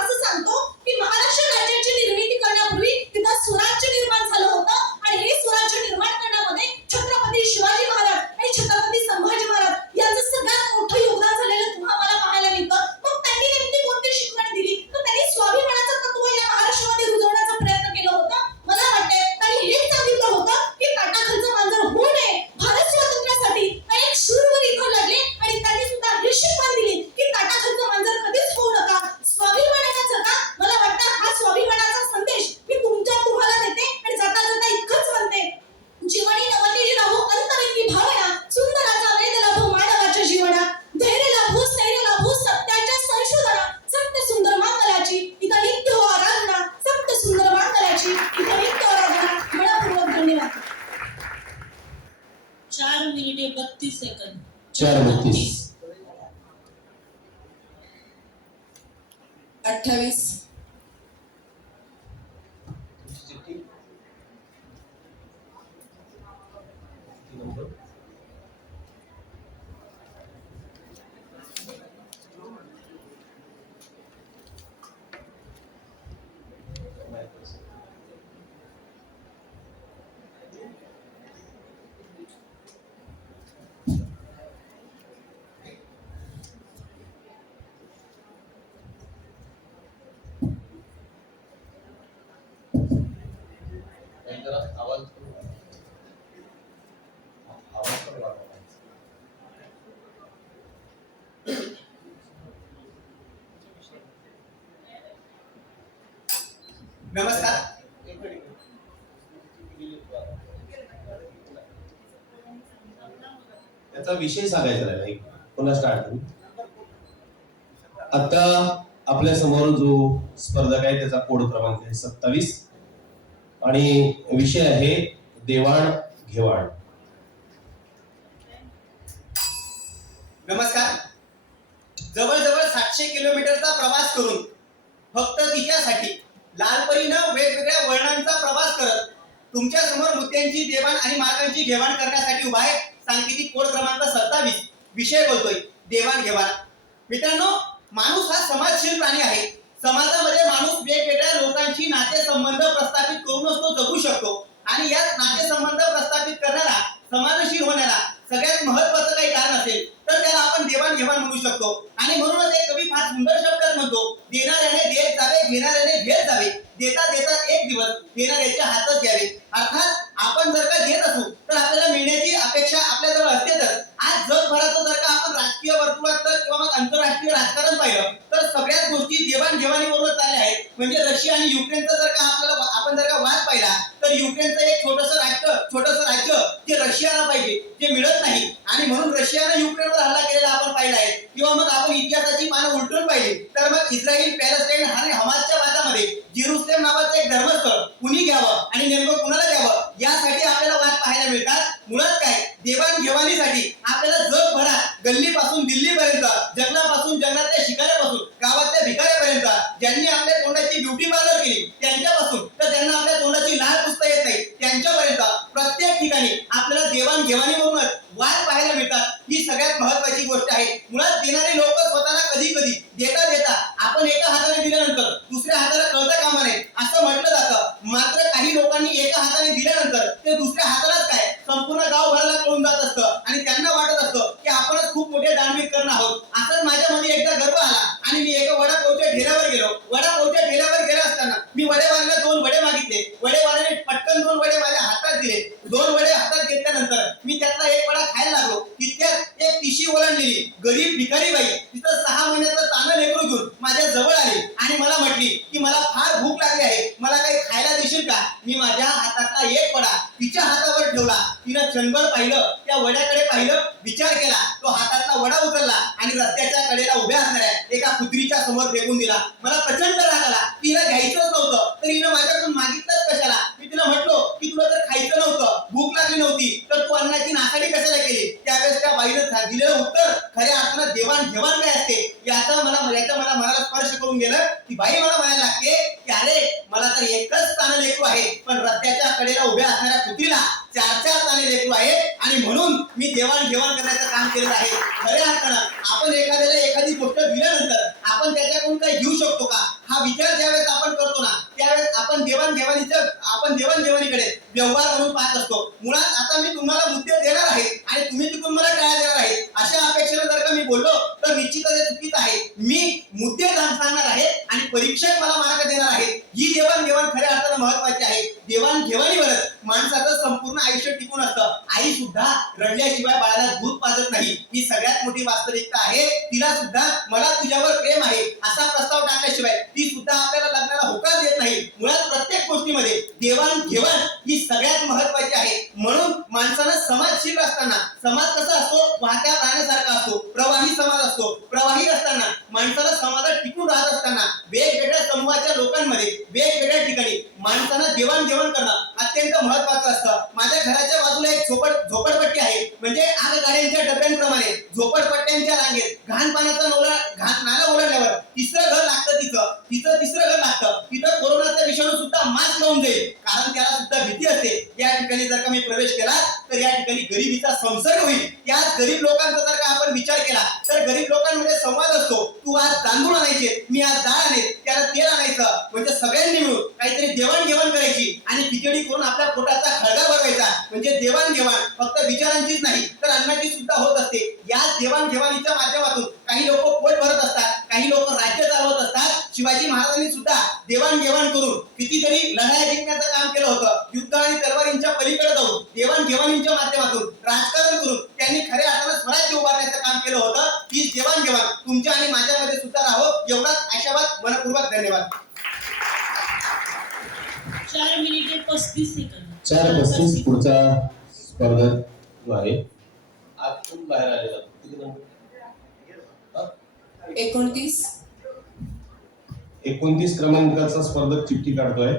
असं सांगतो की महाराष्ट्र राज्याची निर्मिती करण्यापूर्वी तिथं स्वराज्य निर्माण झालं होतं. आणि हे स्वराज्य निर्माण करण्यामध्ये छत्रपती शिवाजी महाराज आणि छत्रपती संभाजी महाराज यांचं सगळ्यात मोठं योगदान झालेलं तुम्हाला पाहायला मिळतं. मग त्यांनी नेमकी कोणती शिकवण दिली तर त्यांनी स्वाभिमानाचं तत्व या महाराष्ट्रामध्ये रुजवण्याचा प्रयत्न केला होता. मला वाटतं त्यांनी हेच सांगितलं होतं की ताटाखालचं मांजर होऊ नये. भारत स्वातंत्र्यासाठी अनेक शूरवीर इथं लढले आणि त्यांनी सुद्धा ही शिकवण दिली की ताटाखालचं मांजर कधीच होऊ नका, स्वाभिमानानं जगा. मला वाटतं हा स्वाभिमानाचा संदेश मी तुम्हाला देते. आणि जाता जाता इतकंच म्हणते जीवनी नवतेजी राहू अंतरंगी भावना सुंदराचा वेद लाभो मानवाच्या जीवना धैर्य लाभो स्थैर्य लाभो सत्याच्या संशोधना सत्य सुंदर मांगल्याची इथं नित्य हो आराधना सत्य सुंदर मांगल्याची इथं नित्य आराधना. मनपूर्वक धन्यवाद. 4 मिनिटे 32 सेकंद. 4:32. 28 जरा आवाज आवाज पण वाढवा. नमस्कार. त्याचा विषय सांगायचा राहिला. पुन्हा स्टार्ट करू. आता आपल्या समोर जो स्पर्धक आहे त्याचा कोड क्रमांक आहे 27 आणि विषय आहे देवाण घेवाण. नमस्कार. जवळजवळ 700 किलोमीटरचा प्रवास करून फक्त तिच्यासाठी लालपरीनं वेगवेगळ्या वर्णांचा प्रवास करत तुमच्या समोर मुद्द्यांची देवाण आणि मार्गांची घेवाण करण्यासाठी उभा आहे सांकेतिक कोड क्रमांक 27. विषय बोलतोय देवाण घेवाण. मित्रांनो, माणूस हा समाजशील प्राणी आहे. समाजामध्ये माणूस वेगवेगळ्या लोकांशी नातेसंबंध प्रस्थापित करूनच तो जगू शकतो आणि यात नातेसंबंध प्रस्थापित करणारा समाजशील होण्याला सगळ्यात महत्वाचं काही कारण असेल तर त्याला आपण देवाणघेवाण म्हणू शकतो. आणि म्हणूनच एक कवी फार सुंदर शब्दात म्हणतो, देणाऱ्याने देत जावे, घेणाऱ्याने घेत जावे, देता देता एक दिवस देणाऱ्याच्या हातात घ्यावे. अर्थात आपण जर का देत असू तर आपल्याला मिळण्याची अपेक्षा आपल्याजवळ असते. तर आज जगभराचं जर का आपण राजकीय वर्तुळात किंवा मग आंतरराष्ट्रीय राजकारण पाहिलं तर सगळ्याच गोष्टी देवाणघेवाणीवरून चालल्या आहेत. म्हणजे रशिया आणि युक्रेनचा जर का आपण जर का वाद पाहिला तर युक्रेनचं एक छोटंसं राज्य जे रशियाला पाहिजे जे मिळत नाही आणि म्हणून रशियाने युक्रेनवर हल्ला केलेला आपण पाहिला आहे. किंवा मग आपण इतिहासाची पानं उलटून पाहिली तर मग इस्रायल, पॅलेस्टाईन आणि हमासच्या वादामध्ये जेरुसलेम नावाचं एक धर्मस्थळ कुणी घ्यावं आणि नेमकं कुणाला द्यावं यासाठी आपल्याला वाद पाहायला मिळतात. मुळात काय, देवाणघेवाणीसाठी आपल्याला जगभरात गल्लीपासून दिल्लीपर्यंत, जंगलापासून जंगलातल्या शिकाऱ्यापासून गावातल्या भिकाऱ्यापर्यंत ज्यांनी आपल्या तोंडाची ब्युटी पार्लर केली त्यांच्यापासून तर ज्यांना आपल्या तोंडाची लाल पुसता येत नाही त्यांच्यापर्यंत प्रत्येक ठिकाणी आपल्याला देवाणघेवाणीवरूनच वाद पाहायला मिळतात. ही सगळ्यात महत्वाची गोष्ट आहे. मुळात देणारे लोक स्वतःला कधी कधी देता देता आपण एका हाताने दिल्यानंतर दुसऱ्या हाताला कळता कामा नये असं म्हटलं जातं. मात्र काही लोकांनी एका हाताने दिल्यानंतर ते दुसऱ्या हातालाच काय संपूर्ण गावभराला कळून जात असतं आणि त्यांना वाटत असतं की आपणच खूप मोठे दानवीर करणं आहोत. असंच माझ्यामध्ये एकदा गर्व आला आणि मी एका वडापावच्या ठेल्यावर गेलो. वडापावच्या ठेल्यावर गेला असताना मी वडेवाल्याला 2 वडे मागितले. वडेवाल्याने पटकन 2 वडे माझ्या हातात दिले. 2 वडे हातात घेतल्यानंतर मी त्यातला एक वडा खायला लागलो. तितक्यात एक तिशी ओलांडलेली गरीब भिकारी बाई तिथं 6 महिन्याचं तानं लेकरू घेऊन माझ्या जवळ आली आणि मला म्हटली की मला फार भूक लागली आहे, मला काही खायला देशील का. मी माझ्या हातातला एक वडा तिच्या हातावर ठेवला. तिनं क्षणभर पाहिलं, त्या वड्याकडे पाहिलं, विचार केला, तो हातातला वडा उचलला आणि रस्त्याच्या कडेला उभ्या असणाऱ्या एका कुत्रीच्या समोर फेकून दिला. मला प्रचंड राग आला. तिला घ्यायचंच नव्हतं तर हिनं माझ्याकडून मागितलंच कशाला. मी तिला म्हटलो की तुला जर खायचं नव्हतं, भूक लागली नव्हती तर तू अन्नाची नासाडी कशाला केली. त्यावेळेस त्या बाईनं दिलेलं उत्तर खऱ्या अर्थानं देवाणघेवाण काय असते याचा मला मनाला स्पर्श करून गेलं. ती बाई मला म्हणायला लागते की अरे मला तर एकच तानं लेकरू आहे पण रस्त्याच्या कडेला उभ्या असणाऱ्या कुत्रीला 4 ताने लेकरू आहे आणि म्हणून मी देवाणघेवाण करण्याचं काम केलं आहे. खऱ्या अर्थानं आपण एखाद्याला एखादी गोष्ट दिल्यानंतर आपण त्याच्याकडून काही घेऊ शकतो का हा विचार ज्यावेळेस आपण करतो ना त्यावेळेस आपण देवाणघेवाणीकडे व्यवहार म्हणून पाहत असतो. मुळात आता मी तुम्हाला मुद्दे देणार आहे आणि तुम्ही तिकडून मला काय देणार आहे अशा अपेक्षेने जर का मी बोललो तर निश्चितच हे चुकीचं आहे. मी मुद्दे सांगणार आहे आणि परीक्षक मला मार्ग देणार आहे. ही देवाणघेवाण खऱ्या अर्थानं महत्वाची आहे. देवाणघेवाणीवरच माणसाचं संपूर्ण आयुष्य टिकून असतं. आई सुद्धा रडल्याशिवाय बाळाला दूध पाजत नाही. ही सगळ्यात मोठी वास्तविकता आहे. तिला सुद्धा मला तुझ्यावर प्रेम आहे असा प्रस्ताव टाकल्याशिवाय ती सुद्धा आपल्याला लग्नाला होकार देत नाही. मुळात प्रत्येक गोष्टीमध्ये देवाणघेवाण ही सगळ्यात महत्वाची आहे. म्हणून माणसानं समाजशील असताना, समाज कसा असतो वाहत्या प्राण्यासारखा असतो, प्रवाही समाज असतो. प्रवाही असताना माणसाला समाजात टिकून राहत असताना वेगवेगळ्या समूहाच्या लोकांमध्ये वेगवेगळ्या ठिकाणी माणसानं देवाणघेवाण करणं अत्यंत महत्वाचं असतं. माझ्या घराच्या बाजूला एक झोपडपट्टी आहे. म्हणजे आगगाड्यांच्या डब्यांप्रमाणे झोपडपट्ट्यांच्या रांगेत घाण पाण्याचा नाला ओलांडल्यावर तिसरं घर लागतं. तिथं तिसरं घर लागतं. तिथं कोरोनाचा विषाणू सुद्धा मास्क लावून जाईल कारण त्याला सुद्धा भीती असते. या ठिकाणी जर का मी प्रवेश केला तर या ठिकाणी गरिबीचा संसर्ग होईल. त्याच गरीब लोकांचा जर का आपण विचार केला तर गरीब लोकांमध्ये संवाद असतो. तू आज तांदूळ आणायचे, मी आज डाळ आणेल, त्याला तेल आणायचं. म्हणजे सगळ्यांनी मिळून काहीतरी देवाणघेवाण करायची आणि खिचडी करून आपल्या पोटाचा खळगा भरवायचा. म्हणजे देवाणघेवाण फक्त विचारांचीच नाही तर अन्नाची सुद्धा होत असते. या देवाणघेवाणीच्या माध्यमातून काही लोक पोट भरत असतात, काही लोक राज्य चालवत असतात. शिवाजी महाराजांनी सुद्धा देवाणघेवाण करून कितीतरी लढाया जिंकण्याचं काम केलं होतं. युद्ध आणि तलवारींच्या पलीकडे जाऊन देवाणघेवाणींच्या माध्यमातून राजकारण करून त्यांनी खऱ्या अर्थानं स्वराज्य उभारण्याचं काम केलं होतं. ही देवाणघेवाण तुमच्या आणि माझ्यामध्ये सुद्धा राहावं एवढाच आशावाद मनपूर्वक. धन्यवाद. 4 मिनिटे 35 सेकंद. 4:35 पुढचा स्पर्धक जो आहे आतून बाहेर आलेला किती नंबर? 29. 29 क्रमांकाचा स्पर्धक चिठ्ठी काढतोय.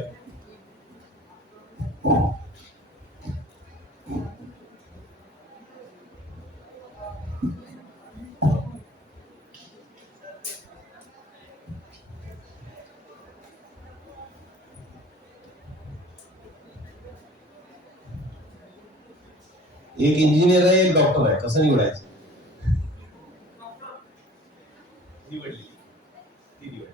एक इंजिनियर आहे, एक डॉक्टर आहे, कसं निवडायचं? निवडलेली ती निवड.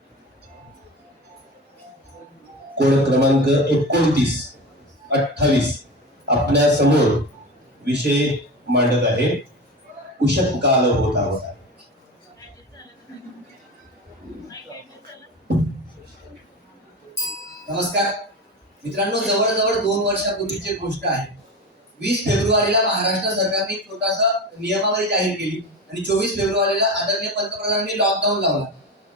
कोड क्रमांक 29-28 आपल्या समोर विषय मांडत आहे. उषत काल होता होता. नमस्कार मित्रांनो, जवळजवळ 2 वर्षापूर्वीची गोष्ट आहे. 20 फेब्रुवारीला महाराष्ट्र सरकारने छोटासा नियमावली जाहीर केली आणि 24 फेब्रुवारीला आदरणीय पंतप्रधानांनी लॉकडाऊन लावला.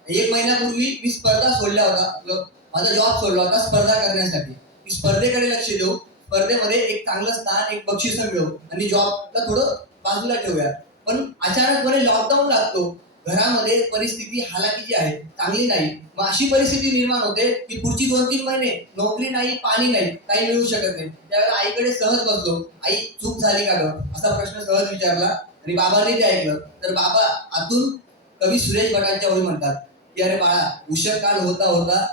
1 महिन्यापूर्वी मी स्पर्धा सोडल्या होता, माझा जॉब सोडला होता स्पर्धा करण्यासाठी. मी स्पर्धेकडे लक्ष देऊ, स्पर्धेमध्ये एक चांगलं स्थान, एक बक्षीस मिळवू आणि जॉबला थोडं बाजूला ठेवूया. पण अचानकपणे लॉकडाऊन लागतो. घरामध्ये परिस्थिती हालाकीची आहे, चांगली नाही. मग अशी परिस्थिती निर्माण होते की पुढची 2-3 महिने नोकरी नाही, पाणी नाही, काही मिळू शकत नाही. त्यावेळेला आईकडे सहज बसलो. आई, चूक झाली का गं असा प्रश्न सहज विचारला आणि बाबांनी ते ऐकलं. तर बाबा आतून कवी सुरेश भटांच्या ओळी म्हणतात की अरे बाळा, उशीर काल होता होता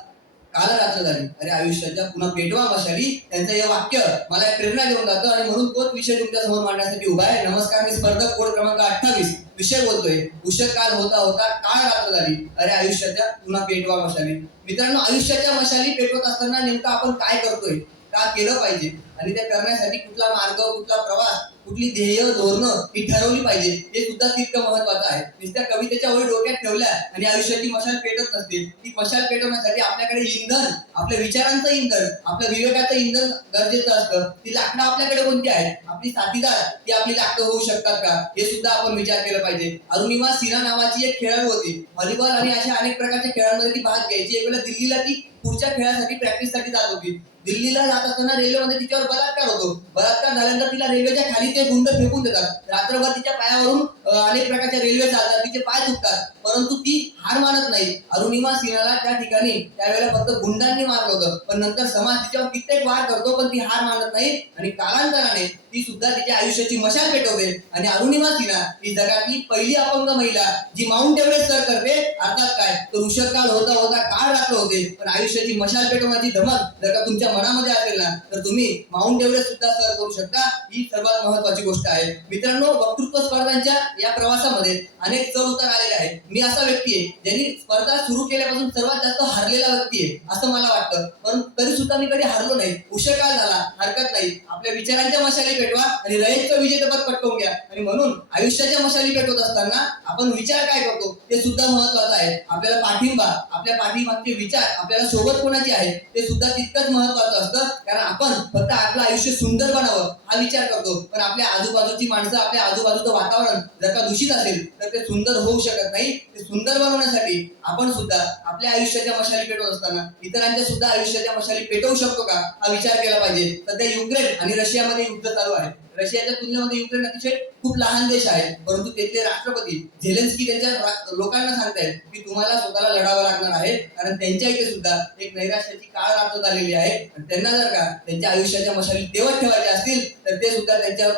काल रात्र झाली, अरे आयुष्याच्या पुन्हा पेटवा मशाली. त्यांचं हे वाक्य मला एक प्रेरणा देऊन जातं आणि म्हणून तोच विषय तुमच्या समोर मांडण्यासाठी उभा आहे. नमस्कार, मी स्पर्धक कोड क्रमांक 28 विषय बोलतोय. उशीर काल होता होता काळ रात्र झाली, अरे आयुष्याच्या पुन्हा पेटवा मशाली. मित्रांनो, आयुष्याच्या मशाली पेटवत असताना नेमकं आपण काय करतोय, का केलं पाहिजे आणि त्या करण्यासाठी कुठला मार्ग, कुठला प्रवास, कुठली ध्येय, धोरणं ही ठरवली पाहिजे, हे सुद्धा तितकं महत्वाचं आहे. नुसत्या कवितेच्या ओळी डोक्यात ठेवल्या आणि आयुष्याची मशाल पेटत नसते. ती मशाल पेटवण्यासाठी आपल्याकडे इंधन, आपल्या विचारांचं इंधन, आपल्या विवेकाचं इंधन गरजेचं असतं. ती लाकडं आपल्याकडे कोणती आहेत, आपली साथीदार ती आपली लाकडं होऊ शकतात का, हे सुद्धा आपण विचार केला पाहिजे. अरुणिमा सिन्हा नावाची एक खेळाडू होती. व्हॉलीबॉल आणि अशा अनेक प्रकारच्या खेळांमध्ये ती भाग घ्यायची. एक वेळेला दिल्लीला ती पुढच्या खेळासाठी प्रॅक्टिससाठी जात होती. दिल्लीला जात असताना रेल्वेमध्ये तिच्यावर बलात्कार होतो. बलात्कार झाल्यानंतर तिला रेल्वेच्या खाली ते गुंड फेकून देतात. रात्रभर तिच्या पायावरून अनेक प्रकारच्या रेल्वे चालतात, तिचे पाय चुकतात, परंतु ती हार मानत नाही. अरुणिमा सिन्हाला त्या ठिकाणी त्यावेळेला फक्त गुंडांनी मारलं होतं, पण नंतर समाज तिच्यावर कित्येक वार करतो, पण ती हार मानत नाही आणि कालांतराने ती सुद्धा तिच्या आयुष्याची मशाल पेटवते. आणि अरुणिमा सिन्हा ही जगातली पहिली अपंग महिला जी माउंट एव्हरेस्ट सर करते. अर्थात काय, तो उषःकाल होता होता काळ रात्र होते, पण आयुष्याची मशाल पेटवण्याची धमक जर का तुमच्या मनामध्ये असेल ना, तर तुम्ही माउंट एव्हरेस्ट सुद्धा सर करू शकता. ही सर्वात महत्वाची गोष्ट आहे. मित्रांनो, वक्तृत्व स्पर्धांच्या या प्रवासामध्ये अनेक चढ उतार आलेले आहेत. मी असा व्यक्ती आहे ज्यांनी स्पर्धा सुरू केल्यापासून सर्वात जास्त हरलेला व्यक्ती आहे असं मला वाटतं, पण तरी सुद्धा मी कधी हरलो नाही. उषःकाल झाला, हरकत नाही. आपल्या विचारांच्या मशाली पेटवा आणि रयतचं विजेतेपद पटकवून घ्या. आणि म्हणून आयुष्याच्या मशाली पेटवत असताना आपण विचार काय करतो ते सुद्धा महत्वाचं आहे. आपल्याला पाठिंबा, आपल्या पाठीमागचे विचार, आपल्याला सोबत कोणाची आहे ते सुद्धा तितकंच महत्वाचं असतं. कारण आपण फक्त आपलं आयुष्य सुंदर बनावं हा विचार करतो, पण आपल्या आजूबाजूची माणसं, आपल्या आजूबाजूचं वातावरण जर का दूषित असेल तर ते सुंदर होऊ शकत नाही. ते सुंदर बनवण्यासाठी आपण सुद्धा आपल्या आयुष्याच्या मशाली पेटवत असताना इतरांच्या सुद्धा आयुष्याच्या मशाली पेटवू शकतो का हा विचार केला पाहिजे. सध्या युक्रेन आणि रशियामध्ये युद्ध चालू आहे. रशियाच्या तुलनेमध्ये युक्रेन अतिशय खूप लहान देश आहे, परंतु तेथले राष्ट्रपती झेलेन्स्की त्यांच्या लोकांना सांगतायत की तुम्हाला स्वतःला लढावं लागणार आहे, कारण त्यांच्या इथे सुद्धा एक नैराश्याची काळ रात्र झालेली आहे. त्यांना जर का त्यांच्या आयुष्याच्या मशाली तेवत ठेवायच्या असतील तर ते सुद्धा त्यांच्या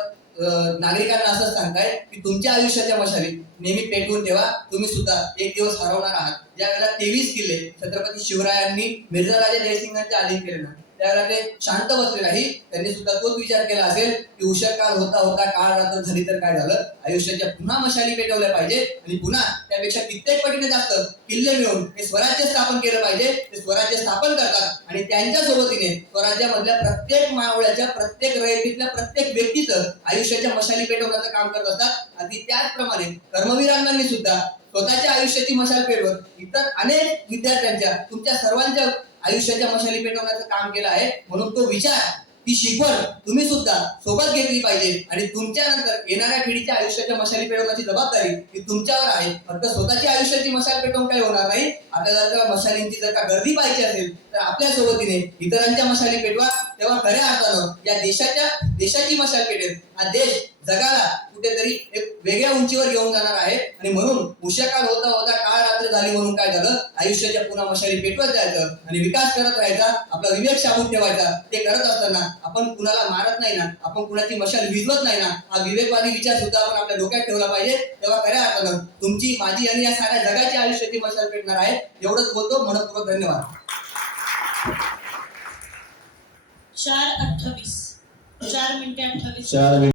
नागरिकांना असंच सांगताय की तुमच्या आयुष्याच्या मशाली नेहमी पेटवून ठेवा. तुम्ही सुद्धा एक दिवस हरवणार आहात. ज्या वेळेला 23 किल्ले छत्रपती शिवरायांनी मिर्झा राजा जयसिंगांच्या अधीन केले ना, त्यावेळेला ते शांत बसले नाही. त्यांनी सुद्धा तोच विचार केला असेल की उषःकाल होता होता काळ रात्र झाली तर काय झालं. आयुष्याच्या पुन्हा मशाली पेटवल्या पाहिजे आणि पुन्हा त्यापेक्षा कित्येक पटीने जास्त किल्ले मिळवून हे स्वराज्य स्थापन केलं पाहिजे. ते स्वराज्य स्थापन करतात आणि त्यांच्या सोबतीने स्वराज्यामधल्या प्रत्येक मावळ्याच्या, प्रत्येक रयतीतल्या प्रत्येक व्यक्तीचं आयुष्याच्या मशाली पेटवण्याचं काम करत असतात. आणि त्याचप्रमाणे कर्मवीरांनी सुद्धा स्वतःच्या आयुष्याची मशाल पेटवत इतर अनेक विद्यार्थ्यांच्या, तुमच्या सर्वांच्या आयुष्याच्या मशाली पेटवण्याचं काम केलं आहे. म्हणून तो विचार, ती शिकवण तुम्ही सुद्धा सोबत घेतली पाहिजे आणि तुमच्या नंतर येणाऱ्या पिढीच्या आयुष्याच्या मशाली पेटवण्याची जबाबदारी ही तुमच्यावर आहे. फक्त स्वतःची आयुष्याची मशाल पेटवून काही होणार नाही. आपल्याला जर मशालींची जर का गर्दी पाहिजे असेल तर आपल्या सोबतीने इतरांच्या मशाली पेटवा. तेव्हा खऱ्या अर्थानं या देशाची मशाल पेटेल. हा देश जगाला कुठेतरी एक वेगळ्या उंचीवर घेऊन जाणार आहे. आणि म्हणून उशाकाल होता होता काळ रात्र झाली म्हणून काय झालं, आयुष्याच्या पुन्हा मशाली पेटवत जायचं आणि विकास करत राहायचा, आपला विवेक शाबूत ठेवायचा. ते करत असताना आपण कुणाला मारत नाही ना, आपण कुणाची मशाल विझवत नाही ना, हा विवेकवादी विचार सुद्धा आपण आपल्या डोक्यात ठेवला पाहिजे. तेव्हा खऱ्या अर्थानं तुमची, माझी आणि या साऱ्या जगाची आयुष्याची मशाल पेटणार आहे. एवढंच बोलतो. मनपूर्वक धन्यवाद. 4:28 4 मिनिटे 28 4